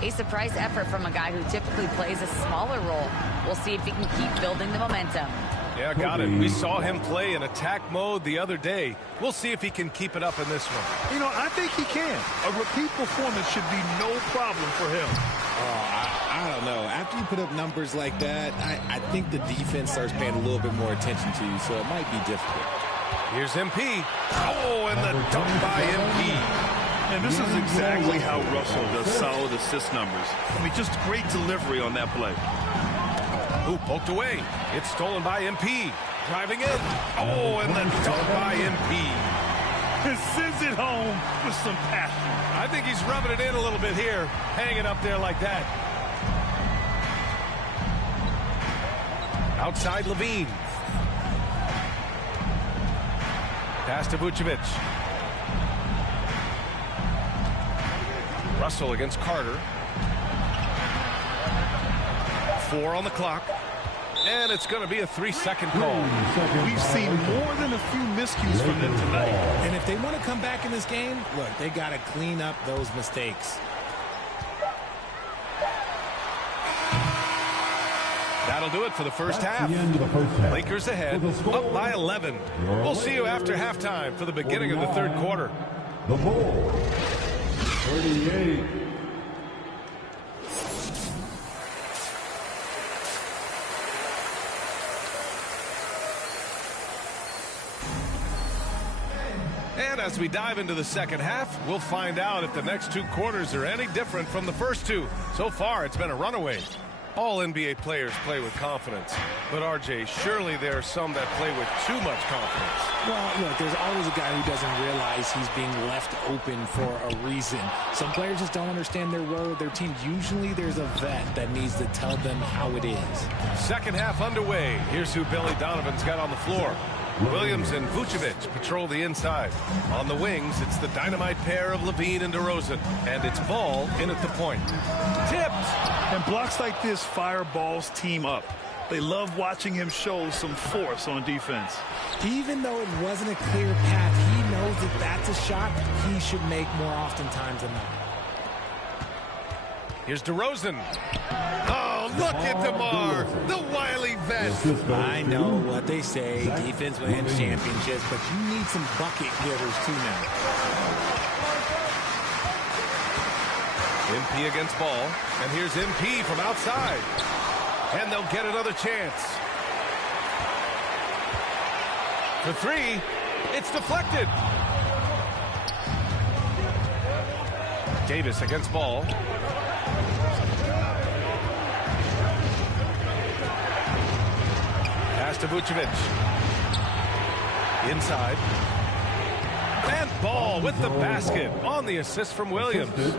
A surprise effort from a guy who typically plays a smaller role. We'll see if he can keep building the momentum. Yeah, got it. We saw him play in attack mode the other day. We'll see if he can keep it up in this one. You know, I think he can. A repeat performance should be no problem for him. I don't know. After you put up numbers like that, I think the defense starts paying a little bit more attention to you, so it might be difficult. Here's MP. Oh, and the dunk by MP. And this is exactly how Russell does solid assist numbers. I mean, just great delivery on that play. Ooh, poked away. It's stolen by MP. Driving in. Oh, and the dunk by MP. And sends it home with some passion. I think he's rubbing it in a little bit here. Hanging up there like that. Outside Levine. Pass to Vucevic. Russell against Carter. 4 on the clock. And it's going to be a 3-second call. We've seen more than a few miscues from them tonight. And if they want to come back in this game, look, they got to clean up those mistakes. That'll do it for the first half. Lakers ahead, up by 11. We'll see you after halftime for the beginning of the third quarter. The Bulls, 38. And as we dive into the second half, we'll find out if the next 2 quarters are any different from the first 2. So far, it's been a runaway. All NBA players play with confidence. But, RJ, surely there are some that play with too much confidence. Well, look, there's always a guy who doesn't realize he's being left open for a reason. Some players just don't understand their role with their team. Usually there's a vet that needs to tell them how it is. Second half underway. Here's who Billy Donovan's got on the floor. Williams and Vucevic patrol the inside. On the wings, it's the dynamite pair of Levine and DeRozan. And it's Ball in at the point. Tipped! And blocks like this fire Ball's team up. They love watching him show some force on defense. Even though it wasn't a clear path, he knows that that's a shot he should make more oftentimes than not. Here's DeRozan. Oh, look at DeMar, the wily vet. I know what they say, defense wins championships, but you need some bucket getters too now. MP against Ball, and here's MP from outside. And they'll get another chance. For three, it's deflected. Davis against Ball. Pass to Vucevic. Inside. And Ball with the basket on the assist from Williams.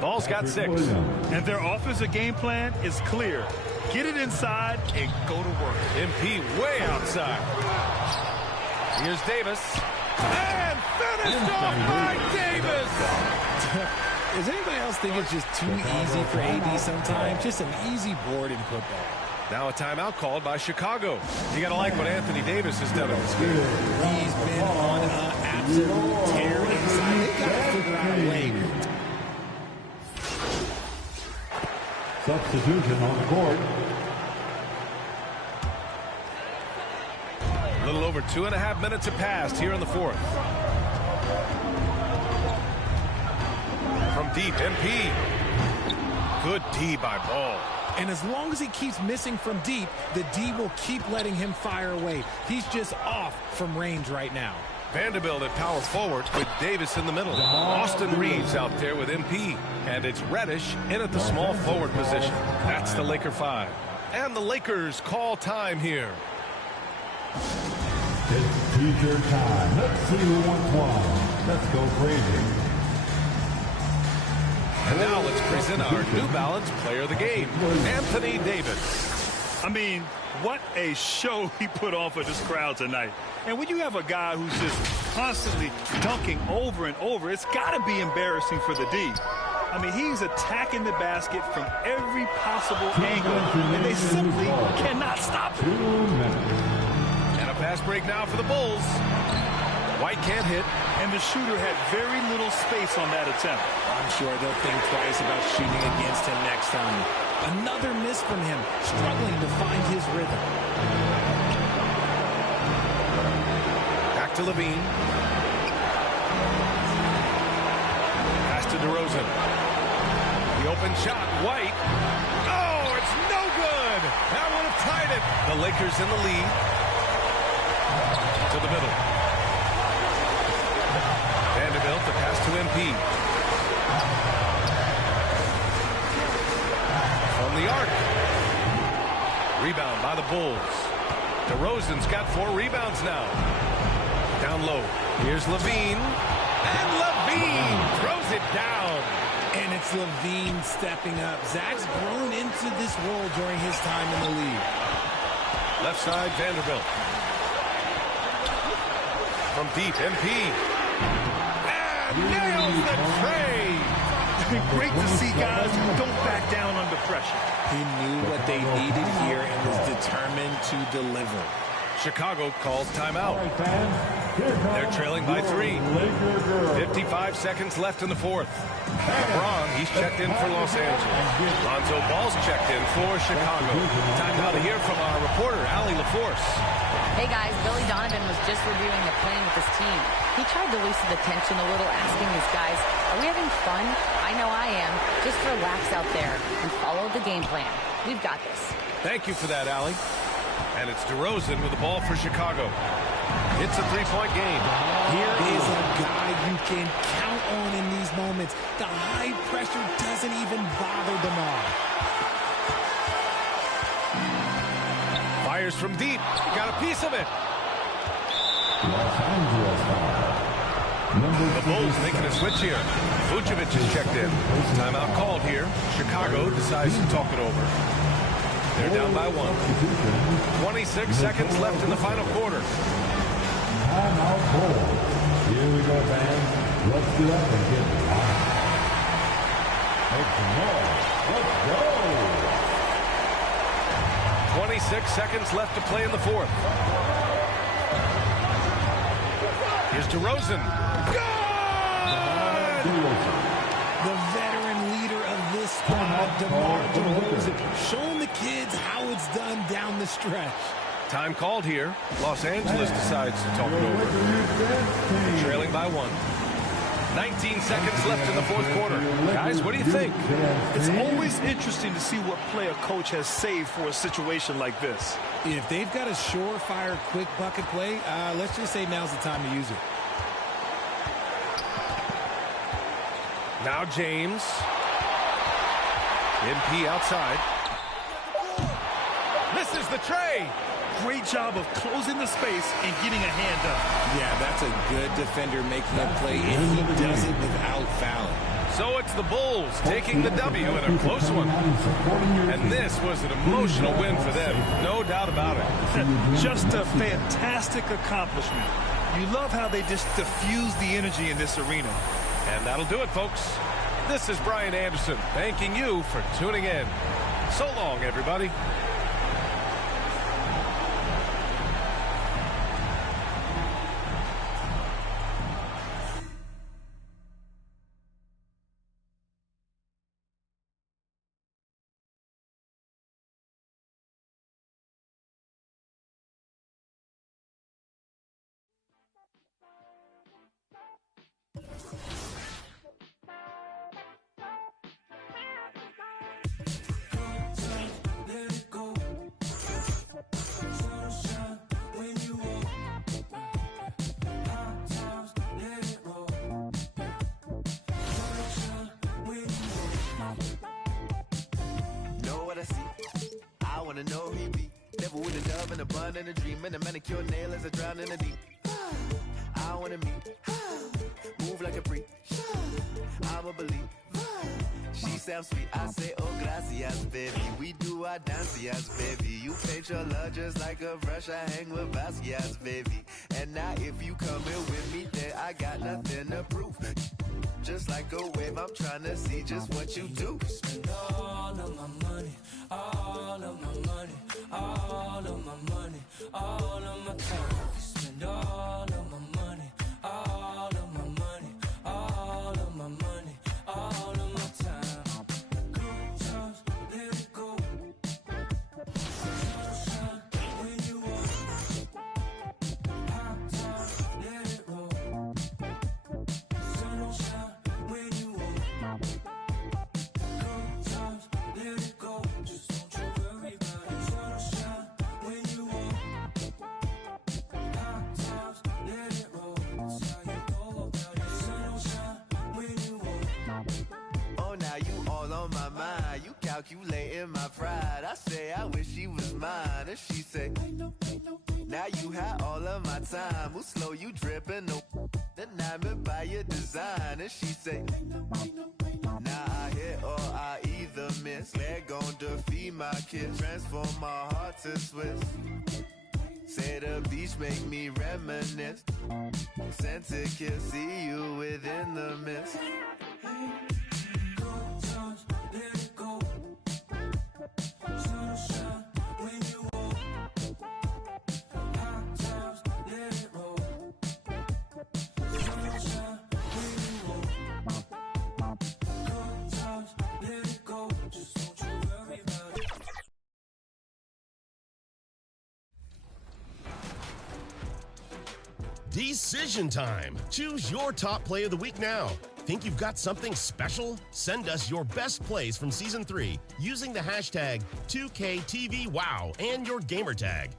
Ball's got 6. And their offensive game plan is clear. Get it inside and go to work. MP way outside. Here's Davis. And finished off by Davis. Does anybody else think it's just too easy for AD sometimes? Just an easy board in football. Now a timeout called by Chicago. You got to like what Anthony Davis has done in this game. He's been on an absolute tear inside. They got to figure out a way. Substitution on the court. A little over 2.5 minutes have passed here in the fourth. From deep, MP. Good D by Ball. And as long as he keeps missing from deep, the D will keep letting him fire away. He's just off from range right now. Vanderbilt at power forward with Davis in the middle. Austin Reeves out there with MP. And it's Reddish in at the small forward position. That's the Laker 5. And the Lakers call time here. It's T-shirt time. Let's see who wants one. Let's go crazy. And now let's present our New Balance Player of the Game, Anthony Davis. I mean, what a show he put on for this crowd tonight. And when you have a guy who's just constantly dunking over and over, it's got to be embarrassing for the D. I mean, he's attacking the basket from every possible angle, and they simply cannot stop it. And a pass break now for the Bulls. White can't hit. And the shooter had very little space on that attempt. I'm sure they'll think twice about shooting against him next time. Another miss from him, struggling to find his rhythm. Back to Levine. Pass to DeRozan. The open shot, White. Oh, it's no good. That would have tied it. The Lakers in the lead. To the middle. Vanderbilt, the pass to MP. From the arc. Rebound by the Bulls. DeRozan's got 4 rebounds now. Down low. Here's Levine. And Levine throws it down. And it's Levine stepping up. Zach's grown into this role during his time in the league. Left side, Vanderbilt. From deep, MP. Nails the tray. Great to see guys who don't back down under pressure. He knew what they needed here and was determined to deliver. Chicago calls timeout. They're trailing by 3. 55 seconds left in the fourth. LeBron, he's checked in for Los Angeles. Lonzo Ball's checked in for Chicago. Time now to hear from our reporter, Allie LaForce. Hey guys, Billy Donovan was just reviewing the plan with his team. He tried to loosen the tension a little, asking his guys, are we having fun? I know I am. Just relax out there and follow the game plan. We've got this. Thank you for that, Allie. And it's DeRozan with the ball for Chicago. It's a 3-point game. Here is a guy you can count on in these moments. The high pressure doesn't even bother DeMar. Fires from deep. He got a piece of it. Los Angeles foul. The Bulls making a switch here. Vucevic is checked in. Timeout called here. Chicago decides to talk it over. They're down by 1. 26 seconds left in the final quarter. Timeout call. Here we go, fans. Let's get up and get wild. Make some noise. Let's go. 26 seconds left to play in the fourth. Here's DeRozan. The veteran leader of this squad, DeMar DeRozan, showing the kids how it's done down the stretch. Time called here. Los Angeles decides to talk it over. Trailing by 1. 19 seconds left in the fourth quarter. Guys, what do you think? It's always interesting to see what play a coach has saved for a situation like this. If they've got a surefire, quick bucket play, let's just say now's the time to use it. Now James. MP outside. Misses the tray. Great job of closing the space and getting a hand up. Yeah, that's a good defender making a play, and he does it without fouling. So it's the Bulls taking the W in a close one. And this was an emotional win for them, no doubt about it. Just a fantastic accomplishment. You love how they just diffuse the energy in this arena. And that'll do it, folks. This is Brian Anderson thanking you for tuning in. So long, everybody. wanna know who he be. Never with a dove and a bun and a dream and a manicure nail as I drown in the deep. I wanna meet, move like a freak. I'ma believe. She sounds sweet, I say, oh, gracias, baby. We do our dancias, baby. You paint your love just like a brush. I hang with Vasquez, baby. And now if you coming with me, then I got nothing to prove. Just like a wave, I'm trying to see just what you do. Spend all of my money, all of my money, all of my money, all of my time. Spend all of my money, all of my money, all of my money, all of my time. Good times, let it go. Sunshine when you walk. Hot times, let it roll. Sunshine when you walk. Good times, let it go. Just don't you worry about it. Sunshine when you walk. Hot times, let it roll. That's how you know about it. Sunshine when you walk. Oh, now you all on my mind. You calculating my pride. I say I wish she was mine, and she say, I know. Now you had all of my time. Who slow you dripping? No, enamored by your design, and she say, I know. Now I hit or I either miss. They're gon' defeat my kiss, transform my heart to Swiss. Say the beach make me reminisce. Sent to kiss, see you within the mist. Good times, let it go. Sunshine when you walk. Hot times, let it roll. Sunshine when you walk. Good times, let it go. Just don't you worry about it. Decision time. Choose your top play of the week now. Think you've got something special? Send us your best plays from Season 3 using the hashtag 2KTVWOW and your gamer tag.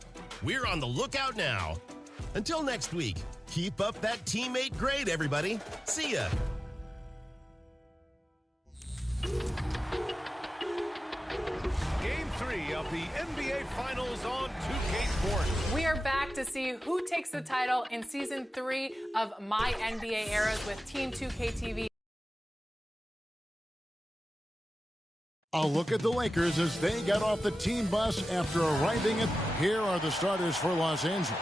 We're on the lookout now. Until next week, keep up that teammate grade, everybody. See ya. Game 3 of the NBA Finals on 2K Sports. We are back to see who takes the title in Season 3 of My NBA Eras with Team 2K TV. A look at the Lakers as they got off the team bus after arriving at... Here are the starters for Los Angeles.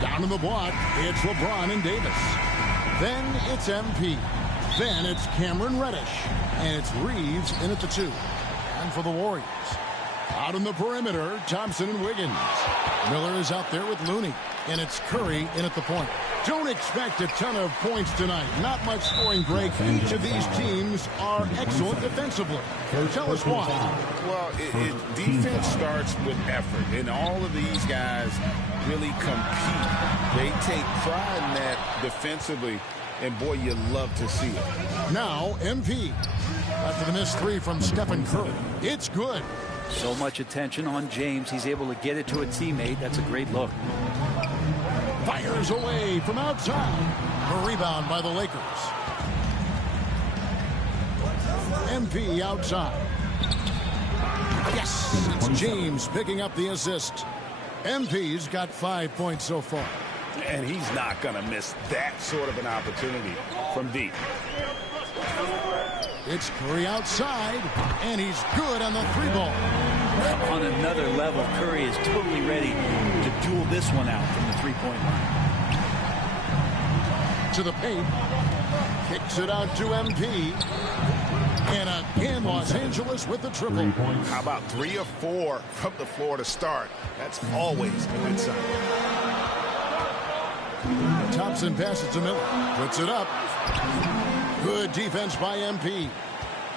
Down in the block, it's LeBron and Davis. Then it's MP. Then it's Cameron Reddish. And it's Reeves in at the 2. And for the Warriors, out in the perimeter, Thompson and Wiggins. Miller is out there with Looney. And it's Curry in at the point. Don't expect a ton of points tonight. Not much scoring, Greg. Each of these teams are excellent defensively. Tell us why. Well, defense starts with effort, and all of these guys really compete. They take pride in that defensively, and boy, you love to see it. Now, MP. After the missed 3 from Stephen Curry. It's good. So much attention on James. He's able to get it to a teammate. That's a great look. Fires away from outside. A rebound by the Lakers. MP outside. Yes, it's James picking up the assist. MP's got 5 points so far. And he's not going to miss that sort of an opportunity from deep. It's Curry outside, and he's good on the 3-ball. On another level, Curry is totally ready to duel this one out from the 3-point line. To the paint. Kicks it out to MP. And again, Los Angeles with the triple. How about 3 or 4 from the floor to start? That's always a good sign. Thompson passes to Miller. Puts it up. Good defense by MP.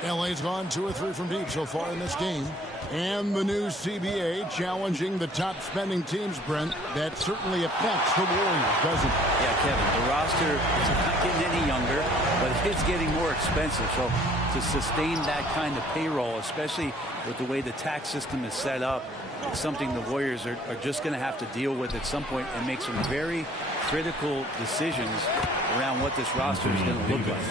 LA's gone 2 or 3 from deep so far in this game. And the new CBA challenging the top spending teams, Brent. That certainly affects the Warriors, doesn't it? Yeah, Kevin, the roster is not getting any younger, but it's getting more expensive. So to sustain that kind of payroll, especially with the way the tax system is set up, it's something the Warriors are just going to have to deal with at some point and make some very critical decisions around what this roster is going to look like.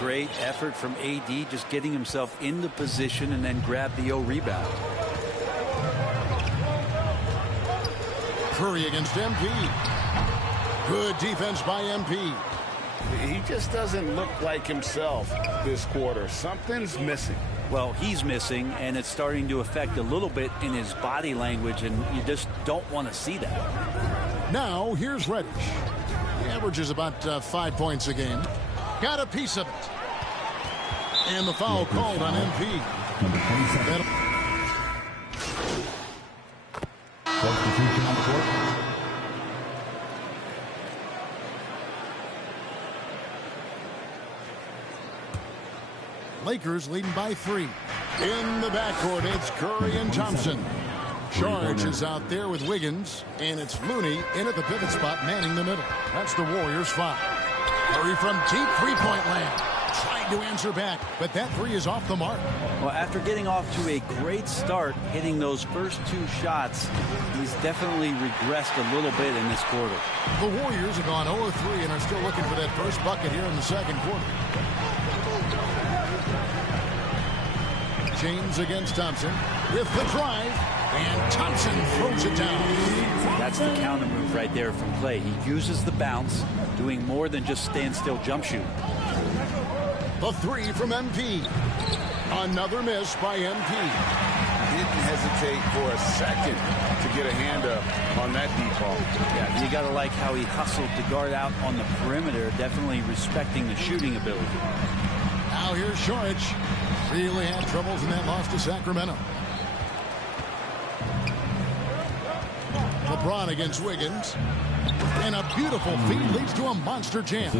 Great effort from AD, just getting himself into position and then grab the rebound. Curry against MP. Good defense by MP. He just doesn't look like himself this quarter. Something's missing. Well, he's missing, and it's starting to affect a little bit in his body language, and you just don't want to see that. Now, here's Reddish. He averages about 5 points a game. Got a piece of it. And the foul called on MP. Substitution on the court. Lakers leading by 3. In the backcourt, it's Curry and Thompson. Charge is out there with Wiggins, and it's Looney in at the pivot spot, manning the middle. That's the Warriors' foul. Curry from deep 3-point land. Trying to answer back, but that 3 is off the mark. Well, after getting off to a great start, hitting those first 2 shots, he's definitely regressed a little bit in this quarter. The Warriors have gone 0-3 and are still looking for that first bucket here in the second quarter. James against Thompson with the drive, and Thompson throws it down. That's the counter move right there from Clay. He uses the bounce, doing more than just standstill jump shoot. The 3 from MP. Another miss by MP. Didn't hesitate for a second to get a hand up on that deep ball. Yeah, you got to like how he hustled to guard out on the perimeter, definitely respecting the shooting ability. Now here's Šorić. Really had troubles in that loss to Sacramento. LeBron against Wiggins. And a beautiful feed leads to a monster jam.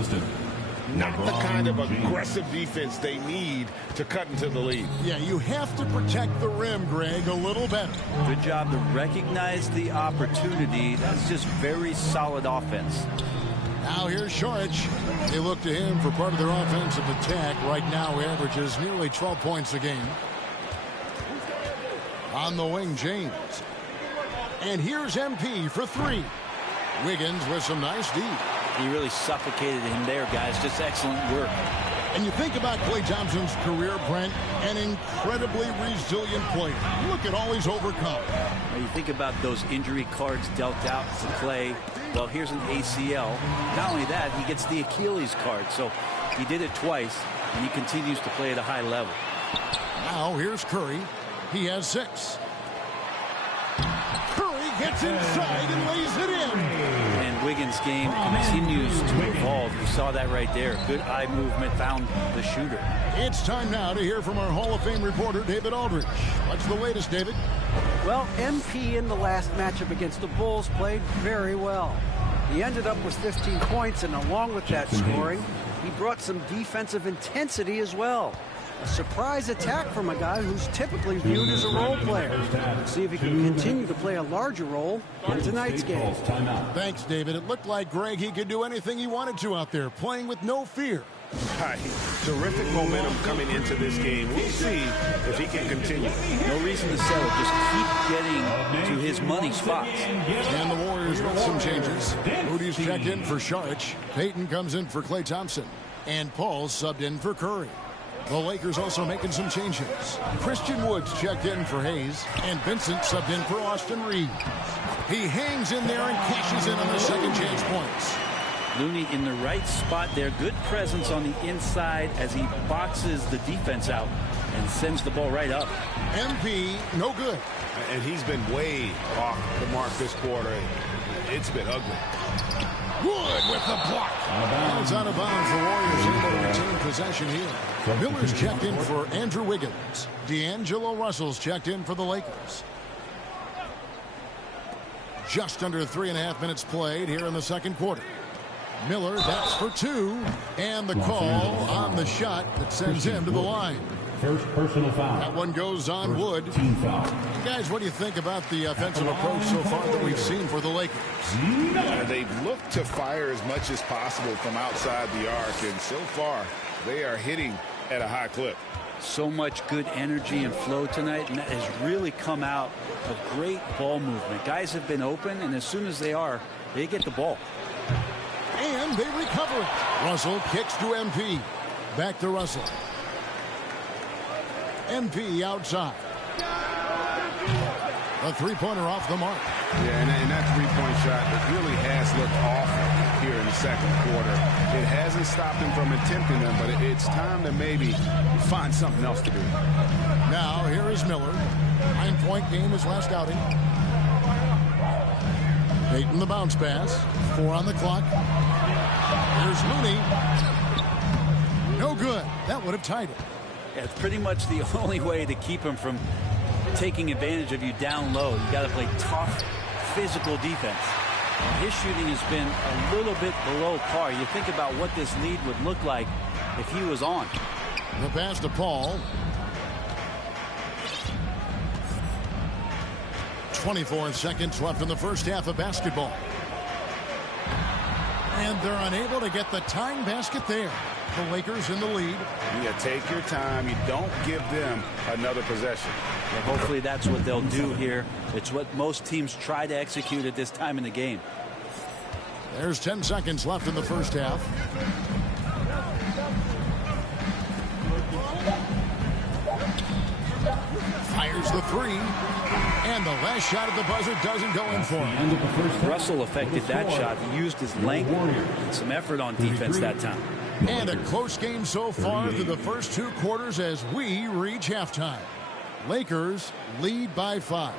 Not the kind of aggressive defense they need to cut into the lead. Yeah, you have to protect the rim, Greg, a little better. Good job to recognize the opportunity. That's just very solid offense. Now here's Šorić. They look to him for part of their offensive attack. Right now, he averages nearly 12 points a game. On the wing, James. And here's MP for 3. Wiggins with some nice D. He really suffocated him there, guys. Just excellent work. And you think about Klay Thompson's career, Brent, an incredibly resilient player. Look at all he's overcome. Now you think about those injury cards dealt out to Klay. Well, here's an ACL. Not only that, he gets the Achilles card. So he did it twice, and he continues to play at a high level. Now here's Curry. He has 6. Curry gets inside and lays it in. And Wiggins' game continues to evolve. You saw that right there. Good eye movement, found the shooter. It's time now to hear from our Hall of Fame reporter, David Aldridge. What's the latest, David? Well, MP in the last matchup against the Bulls played very well. He ended up with 15 points, and along with that scoring, he brought some defensive intensity as well. A surprise attack from a guy who's typically viewed as a role player. Let's see if he can continue to play a larger role in tonight's game. Thanks, David. It looked like Greg, he could do anything he wanted to out there, playing with no fear. Right. Terrific momentum coming into this game. We'll see if he can continue. No reason to settle. Just keep getting to his money spots. And the Warriors with some changes. Moody's checked in for Saric. Payton comes in for Klay Thompson. And Paul subbed in for Curry. The Lakers also making some changes. Christian Woods checked in for Hayes, and Vincent subbed in for Austin Reeves. He hangs in there and cashes in on the second chance points. Looney in the right spot there. Good presence on the inside as he boxes the defense out and sends the ball right up. MP, no good. And he's been way off the mark this quarter. It's been ugly. Wood with the block. And it's out of bounds. The Warriors able to retain possession here. Miller's checked in for Andrew Wiggins. D'Angelo Russell's checked in for the Lakers. Just under 3.5 minutes played here in the second quarter. Miller, that's for 2. And the call on the shot that sends him to the line. First personal foul. That one goes on Wood. Team foul. Guys, what do you think about the offensive approach so far that we've seen for the Lakers? They've looked to fire as much as possible from outside the arc, and so far they are hitting at a high clip. So much good energy and flow tonight, and that has really come out of great ball movement. Guys have been open, and as soon as they get the ball. And they recover it. Russell kicks to MP. Back to Russell. MP outside. A three-pointer off the mark. Yeah, and that three-point shot really has looked awful here in the second quarter. It hasn't stopped him from attempting them, but it's time to maybe find something else to do. Now, here is Miller. 9-point game his last outing. Payton the bounce pass. 4 on the clock. Here's Looney. No good. That would have tied it. Yeah, it's pretty much the only way to keep him from taking advantage of you down low. You got to play tough, physical defense. And his shooting has been a little bit below par. You think about what this lead would look like if he was on. The pass to Paul. 24 seconds left in the first half of basketball. And they're unable to get the tying basket there. The Lakers in the lead. You take your time. You don't give them another possession. Well, hopefully that's what they'll do here. It's what most teams try to execute at this time in the game. There's 10 seconds left in the first half. Fires the 3. And the last shot at the buzzer doesn't go in for him. Russell affected that shot. He used his length and some effort on defense that time. And a close game so far through the first 2 quarters as we reach halftime. Lakers lead by 5.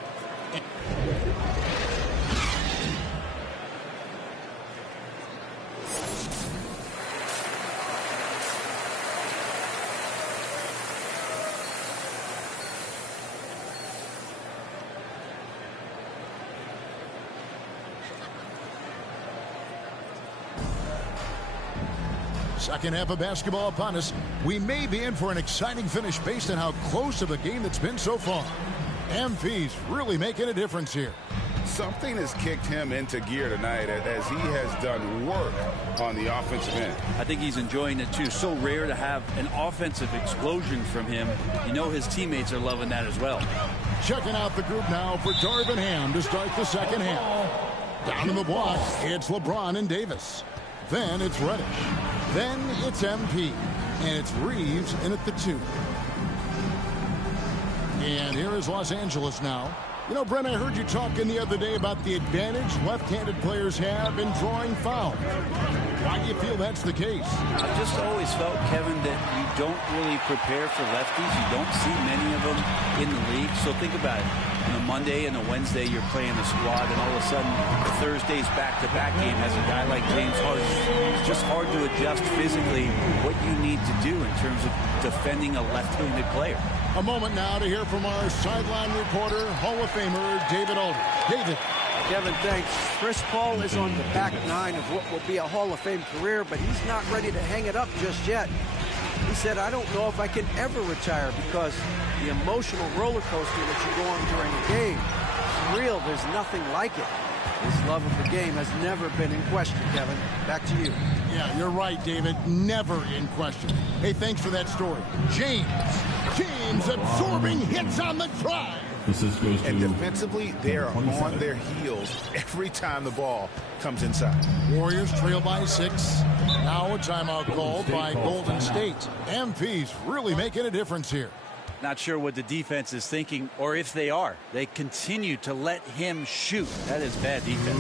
Second half of basketball upon us. We may be in for an exciting finish based on how close of a game that's been so far. MP's really making a difference here. Something has kicked him into gear tonight as he has done work on the offensive end. I think he's enjoying it too. So rare to have an offensive explosion from him. You know his teammates are loving that as well. Checking out the group now for Darvin Ham to start the second half. Down in the block, it's LeBron and Davis. Then it's Reddish. Then it's MP. And it's Reeves in at the 2. And here is Los Angeles now. You know, Brent, I heard you talking the other day about the advantage left-handed players have in drawing fouls. Why do you feel that's the case? I've just always felt, Kevin, that you don't really prepare for lefties. You don't see many of them in the league. So think about it. On a Monday and a Wednesday, you're playing a squad, and all of a sudden, Thursday's back-to-back game has a guy like James Harden. It's just hard to adjust physically what you need to do in terms of defending a left-handed player. A moment now to hear from our sideline reporter, Hall of Famer David Aldridge. David. Kevin, thanks. Chris Paul is on the back 9 of what will be a Hall of Fame career, but he's not ready to hang it up just yet. He said, I don't know if I can ever retire because the emotional roller coaster that you go on during a game is real. There's nothing like it. His love of the game has never been in question, Kevin. Back to you. Yeah, you're right, David. Never in question. Hey, thanks for that story. James absorbing hits on the drive. And defensively, they're on their heels every time the ball comes inside. Warriors trail by 6. Now a timeout called by Golden State. MP's really making a difference here. Not sure what the defense is thinking, or if they are. They continue to let him shoot. That is bad defense.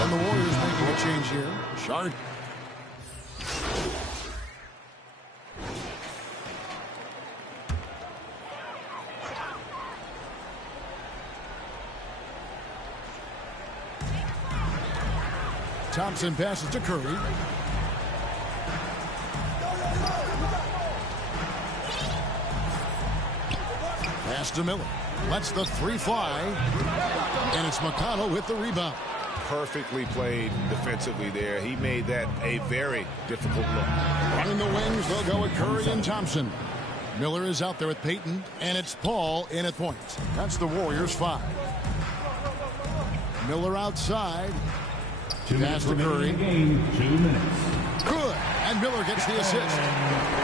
And the Warriors making a change here. Sharp. Thompson passes to Curry. Pass to Miller. Lets the 3 fly. And it's McConnell with the rebound. Perfectly played defensively there. He made that a very difficult look. Running the wings, they'll go with Curry and Thompson. Miller is out there with Payton, and it's Paul in at point. That's the Warriors 5. Miller outside. Pass to Curry. 2 minutes. Good. And Miller gets the assist.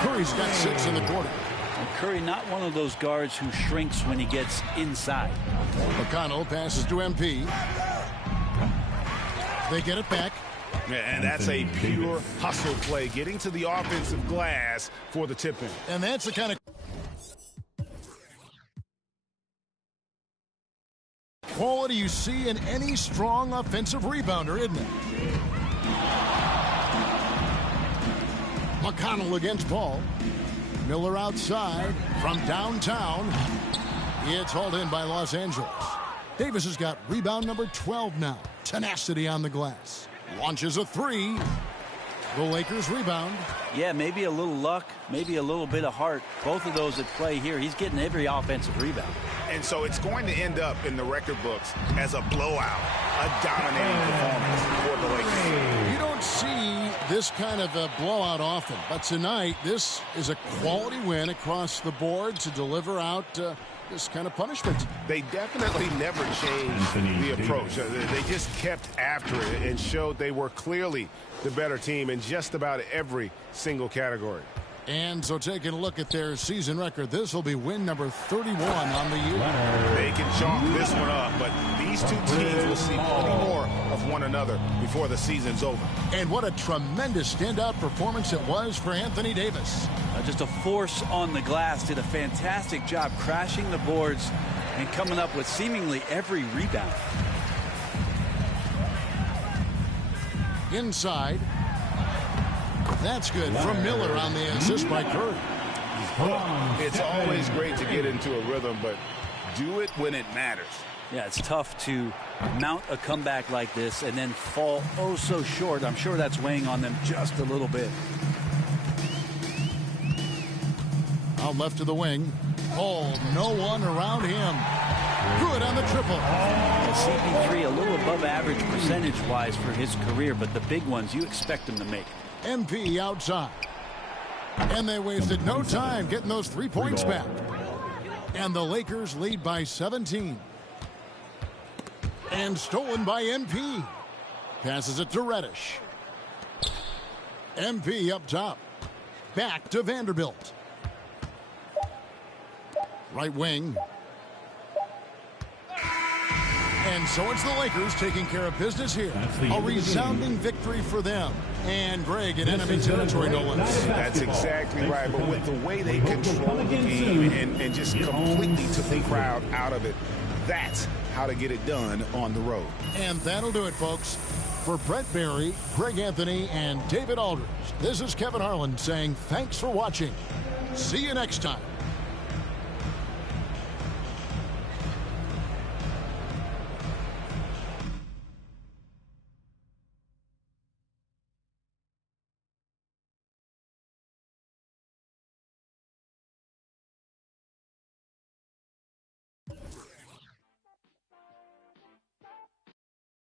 Curry's got 6 in the quarter. And Curry not one of those guards who shrinks when he gets inside. McConnell passes to MP. They get it back. And that's a pure hustle play, getting to the offensive glass for the tip-in. And that's the kind of quality you see in any strong offensive rebounder, isn't it? McConnell against Paul. Miller outside from downtown. It's hauled in by Los Angeles. Davis has got rebound number 12 now. Tenacity on the glass. Launches a 3. The Lakers rebound. Yeah, maybe a little luck, maybe a little bit of heart. Both of those at play here. He's getting every offensive rebound. And so it's going to end up in the record books as a blowout, a dominating performance for the Lakers. You don't see this kind of a blowout often, but tonight this is a quality win across the board to deliver out this kind of punishment. They definitely never changed the approach. They just kept after it and showed they were clearly the better team in just about every single category. And so taking a look at their season record, this will be win number 31 on the year. They can chalk this one up, but these two teams will see plenty more of one another before the season's over. And what a tremendous standout performance it was for Anthony Davis. Just a force on the glass, did a fantastic job crashing the boards and coming up with seemingly every rebound. Inside. That's good from Miller on the assist by Curry. It's always great to get into a rhythm, but do it when it matters. Yeah, it's tough to mount a comeback like this and then fall oh so short. I'm sure that's weighing on them just a little bit. Out left to the wing. Oh, no one around him. Good on the triple. CP3 a little above average percentage-wise for his career, but the big ones you expect him to make. MP outside. And they wasted no time getting those 3 points back. And the Lakers lead by 17. And stolen by MP. Passes it to Reddish. MP up top. Back to Vanderbilt. Right wing. And so it's the Lakers taking care of business here. A resounding victory for them. And Greg in enemy territory, no less. That's exactly right. But with the way they control the game and just completely took the crowd out of it, that's how to get it done on the road. And that'll do it, folks. For Brett Barry, Greg Anthony, and David Aldridge, this is Kevin Harlan saying thanks for watching. See you next time.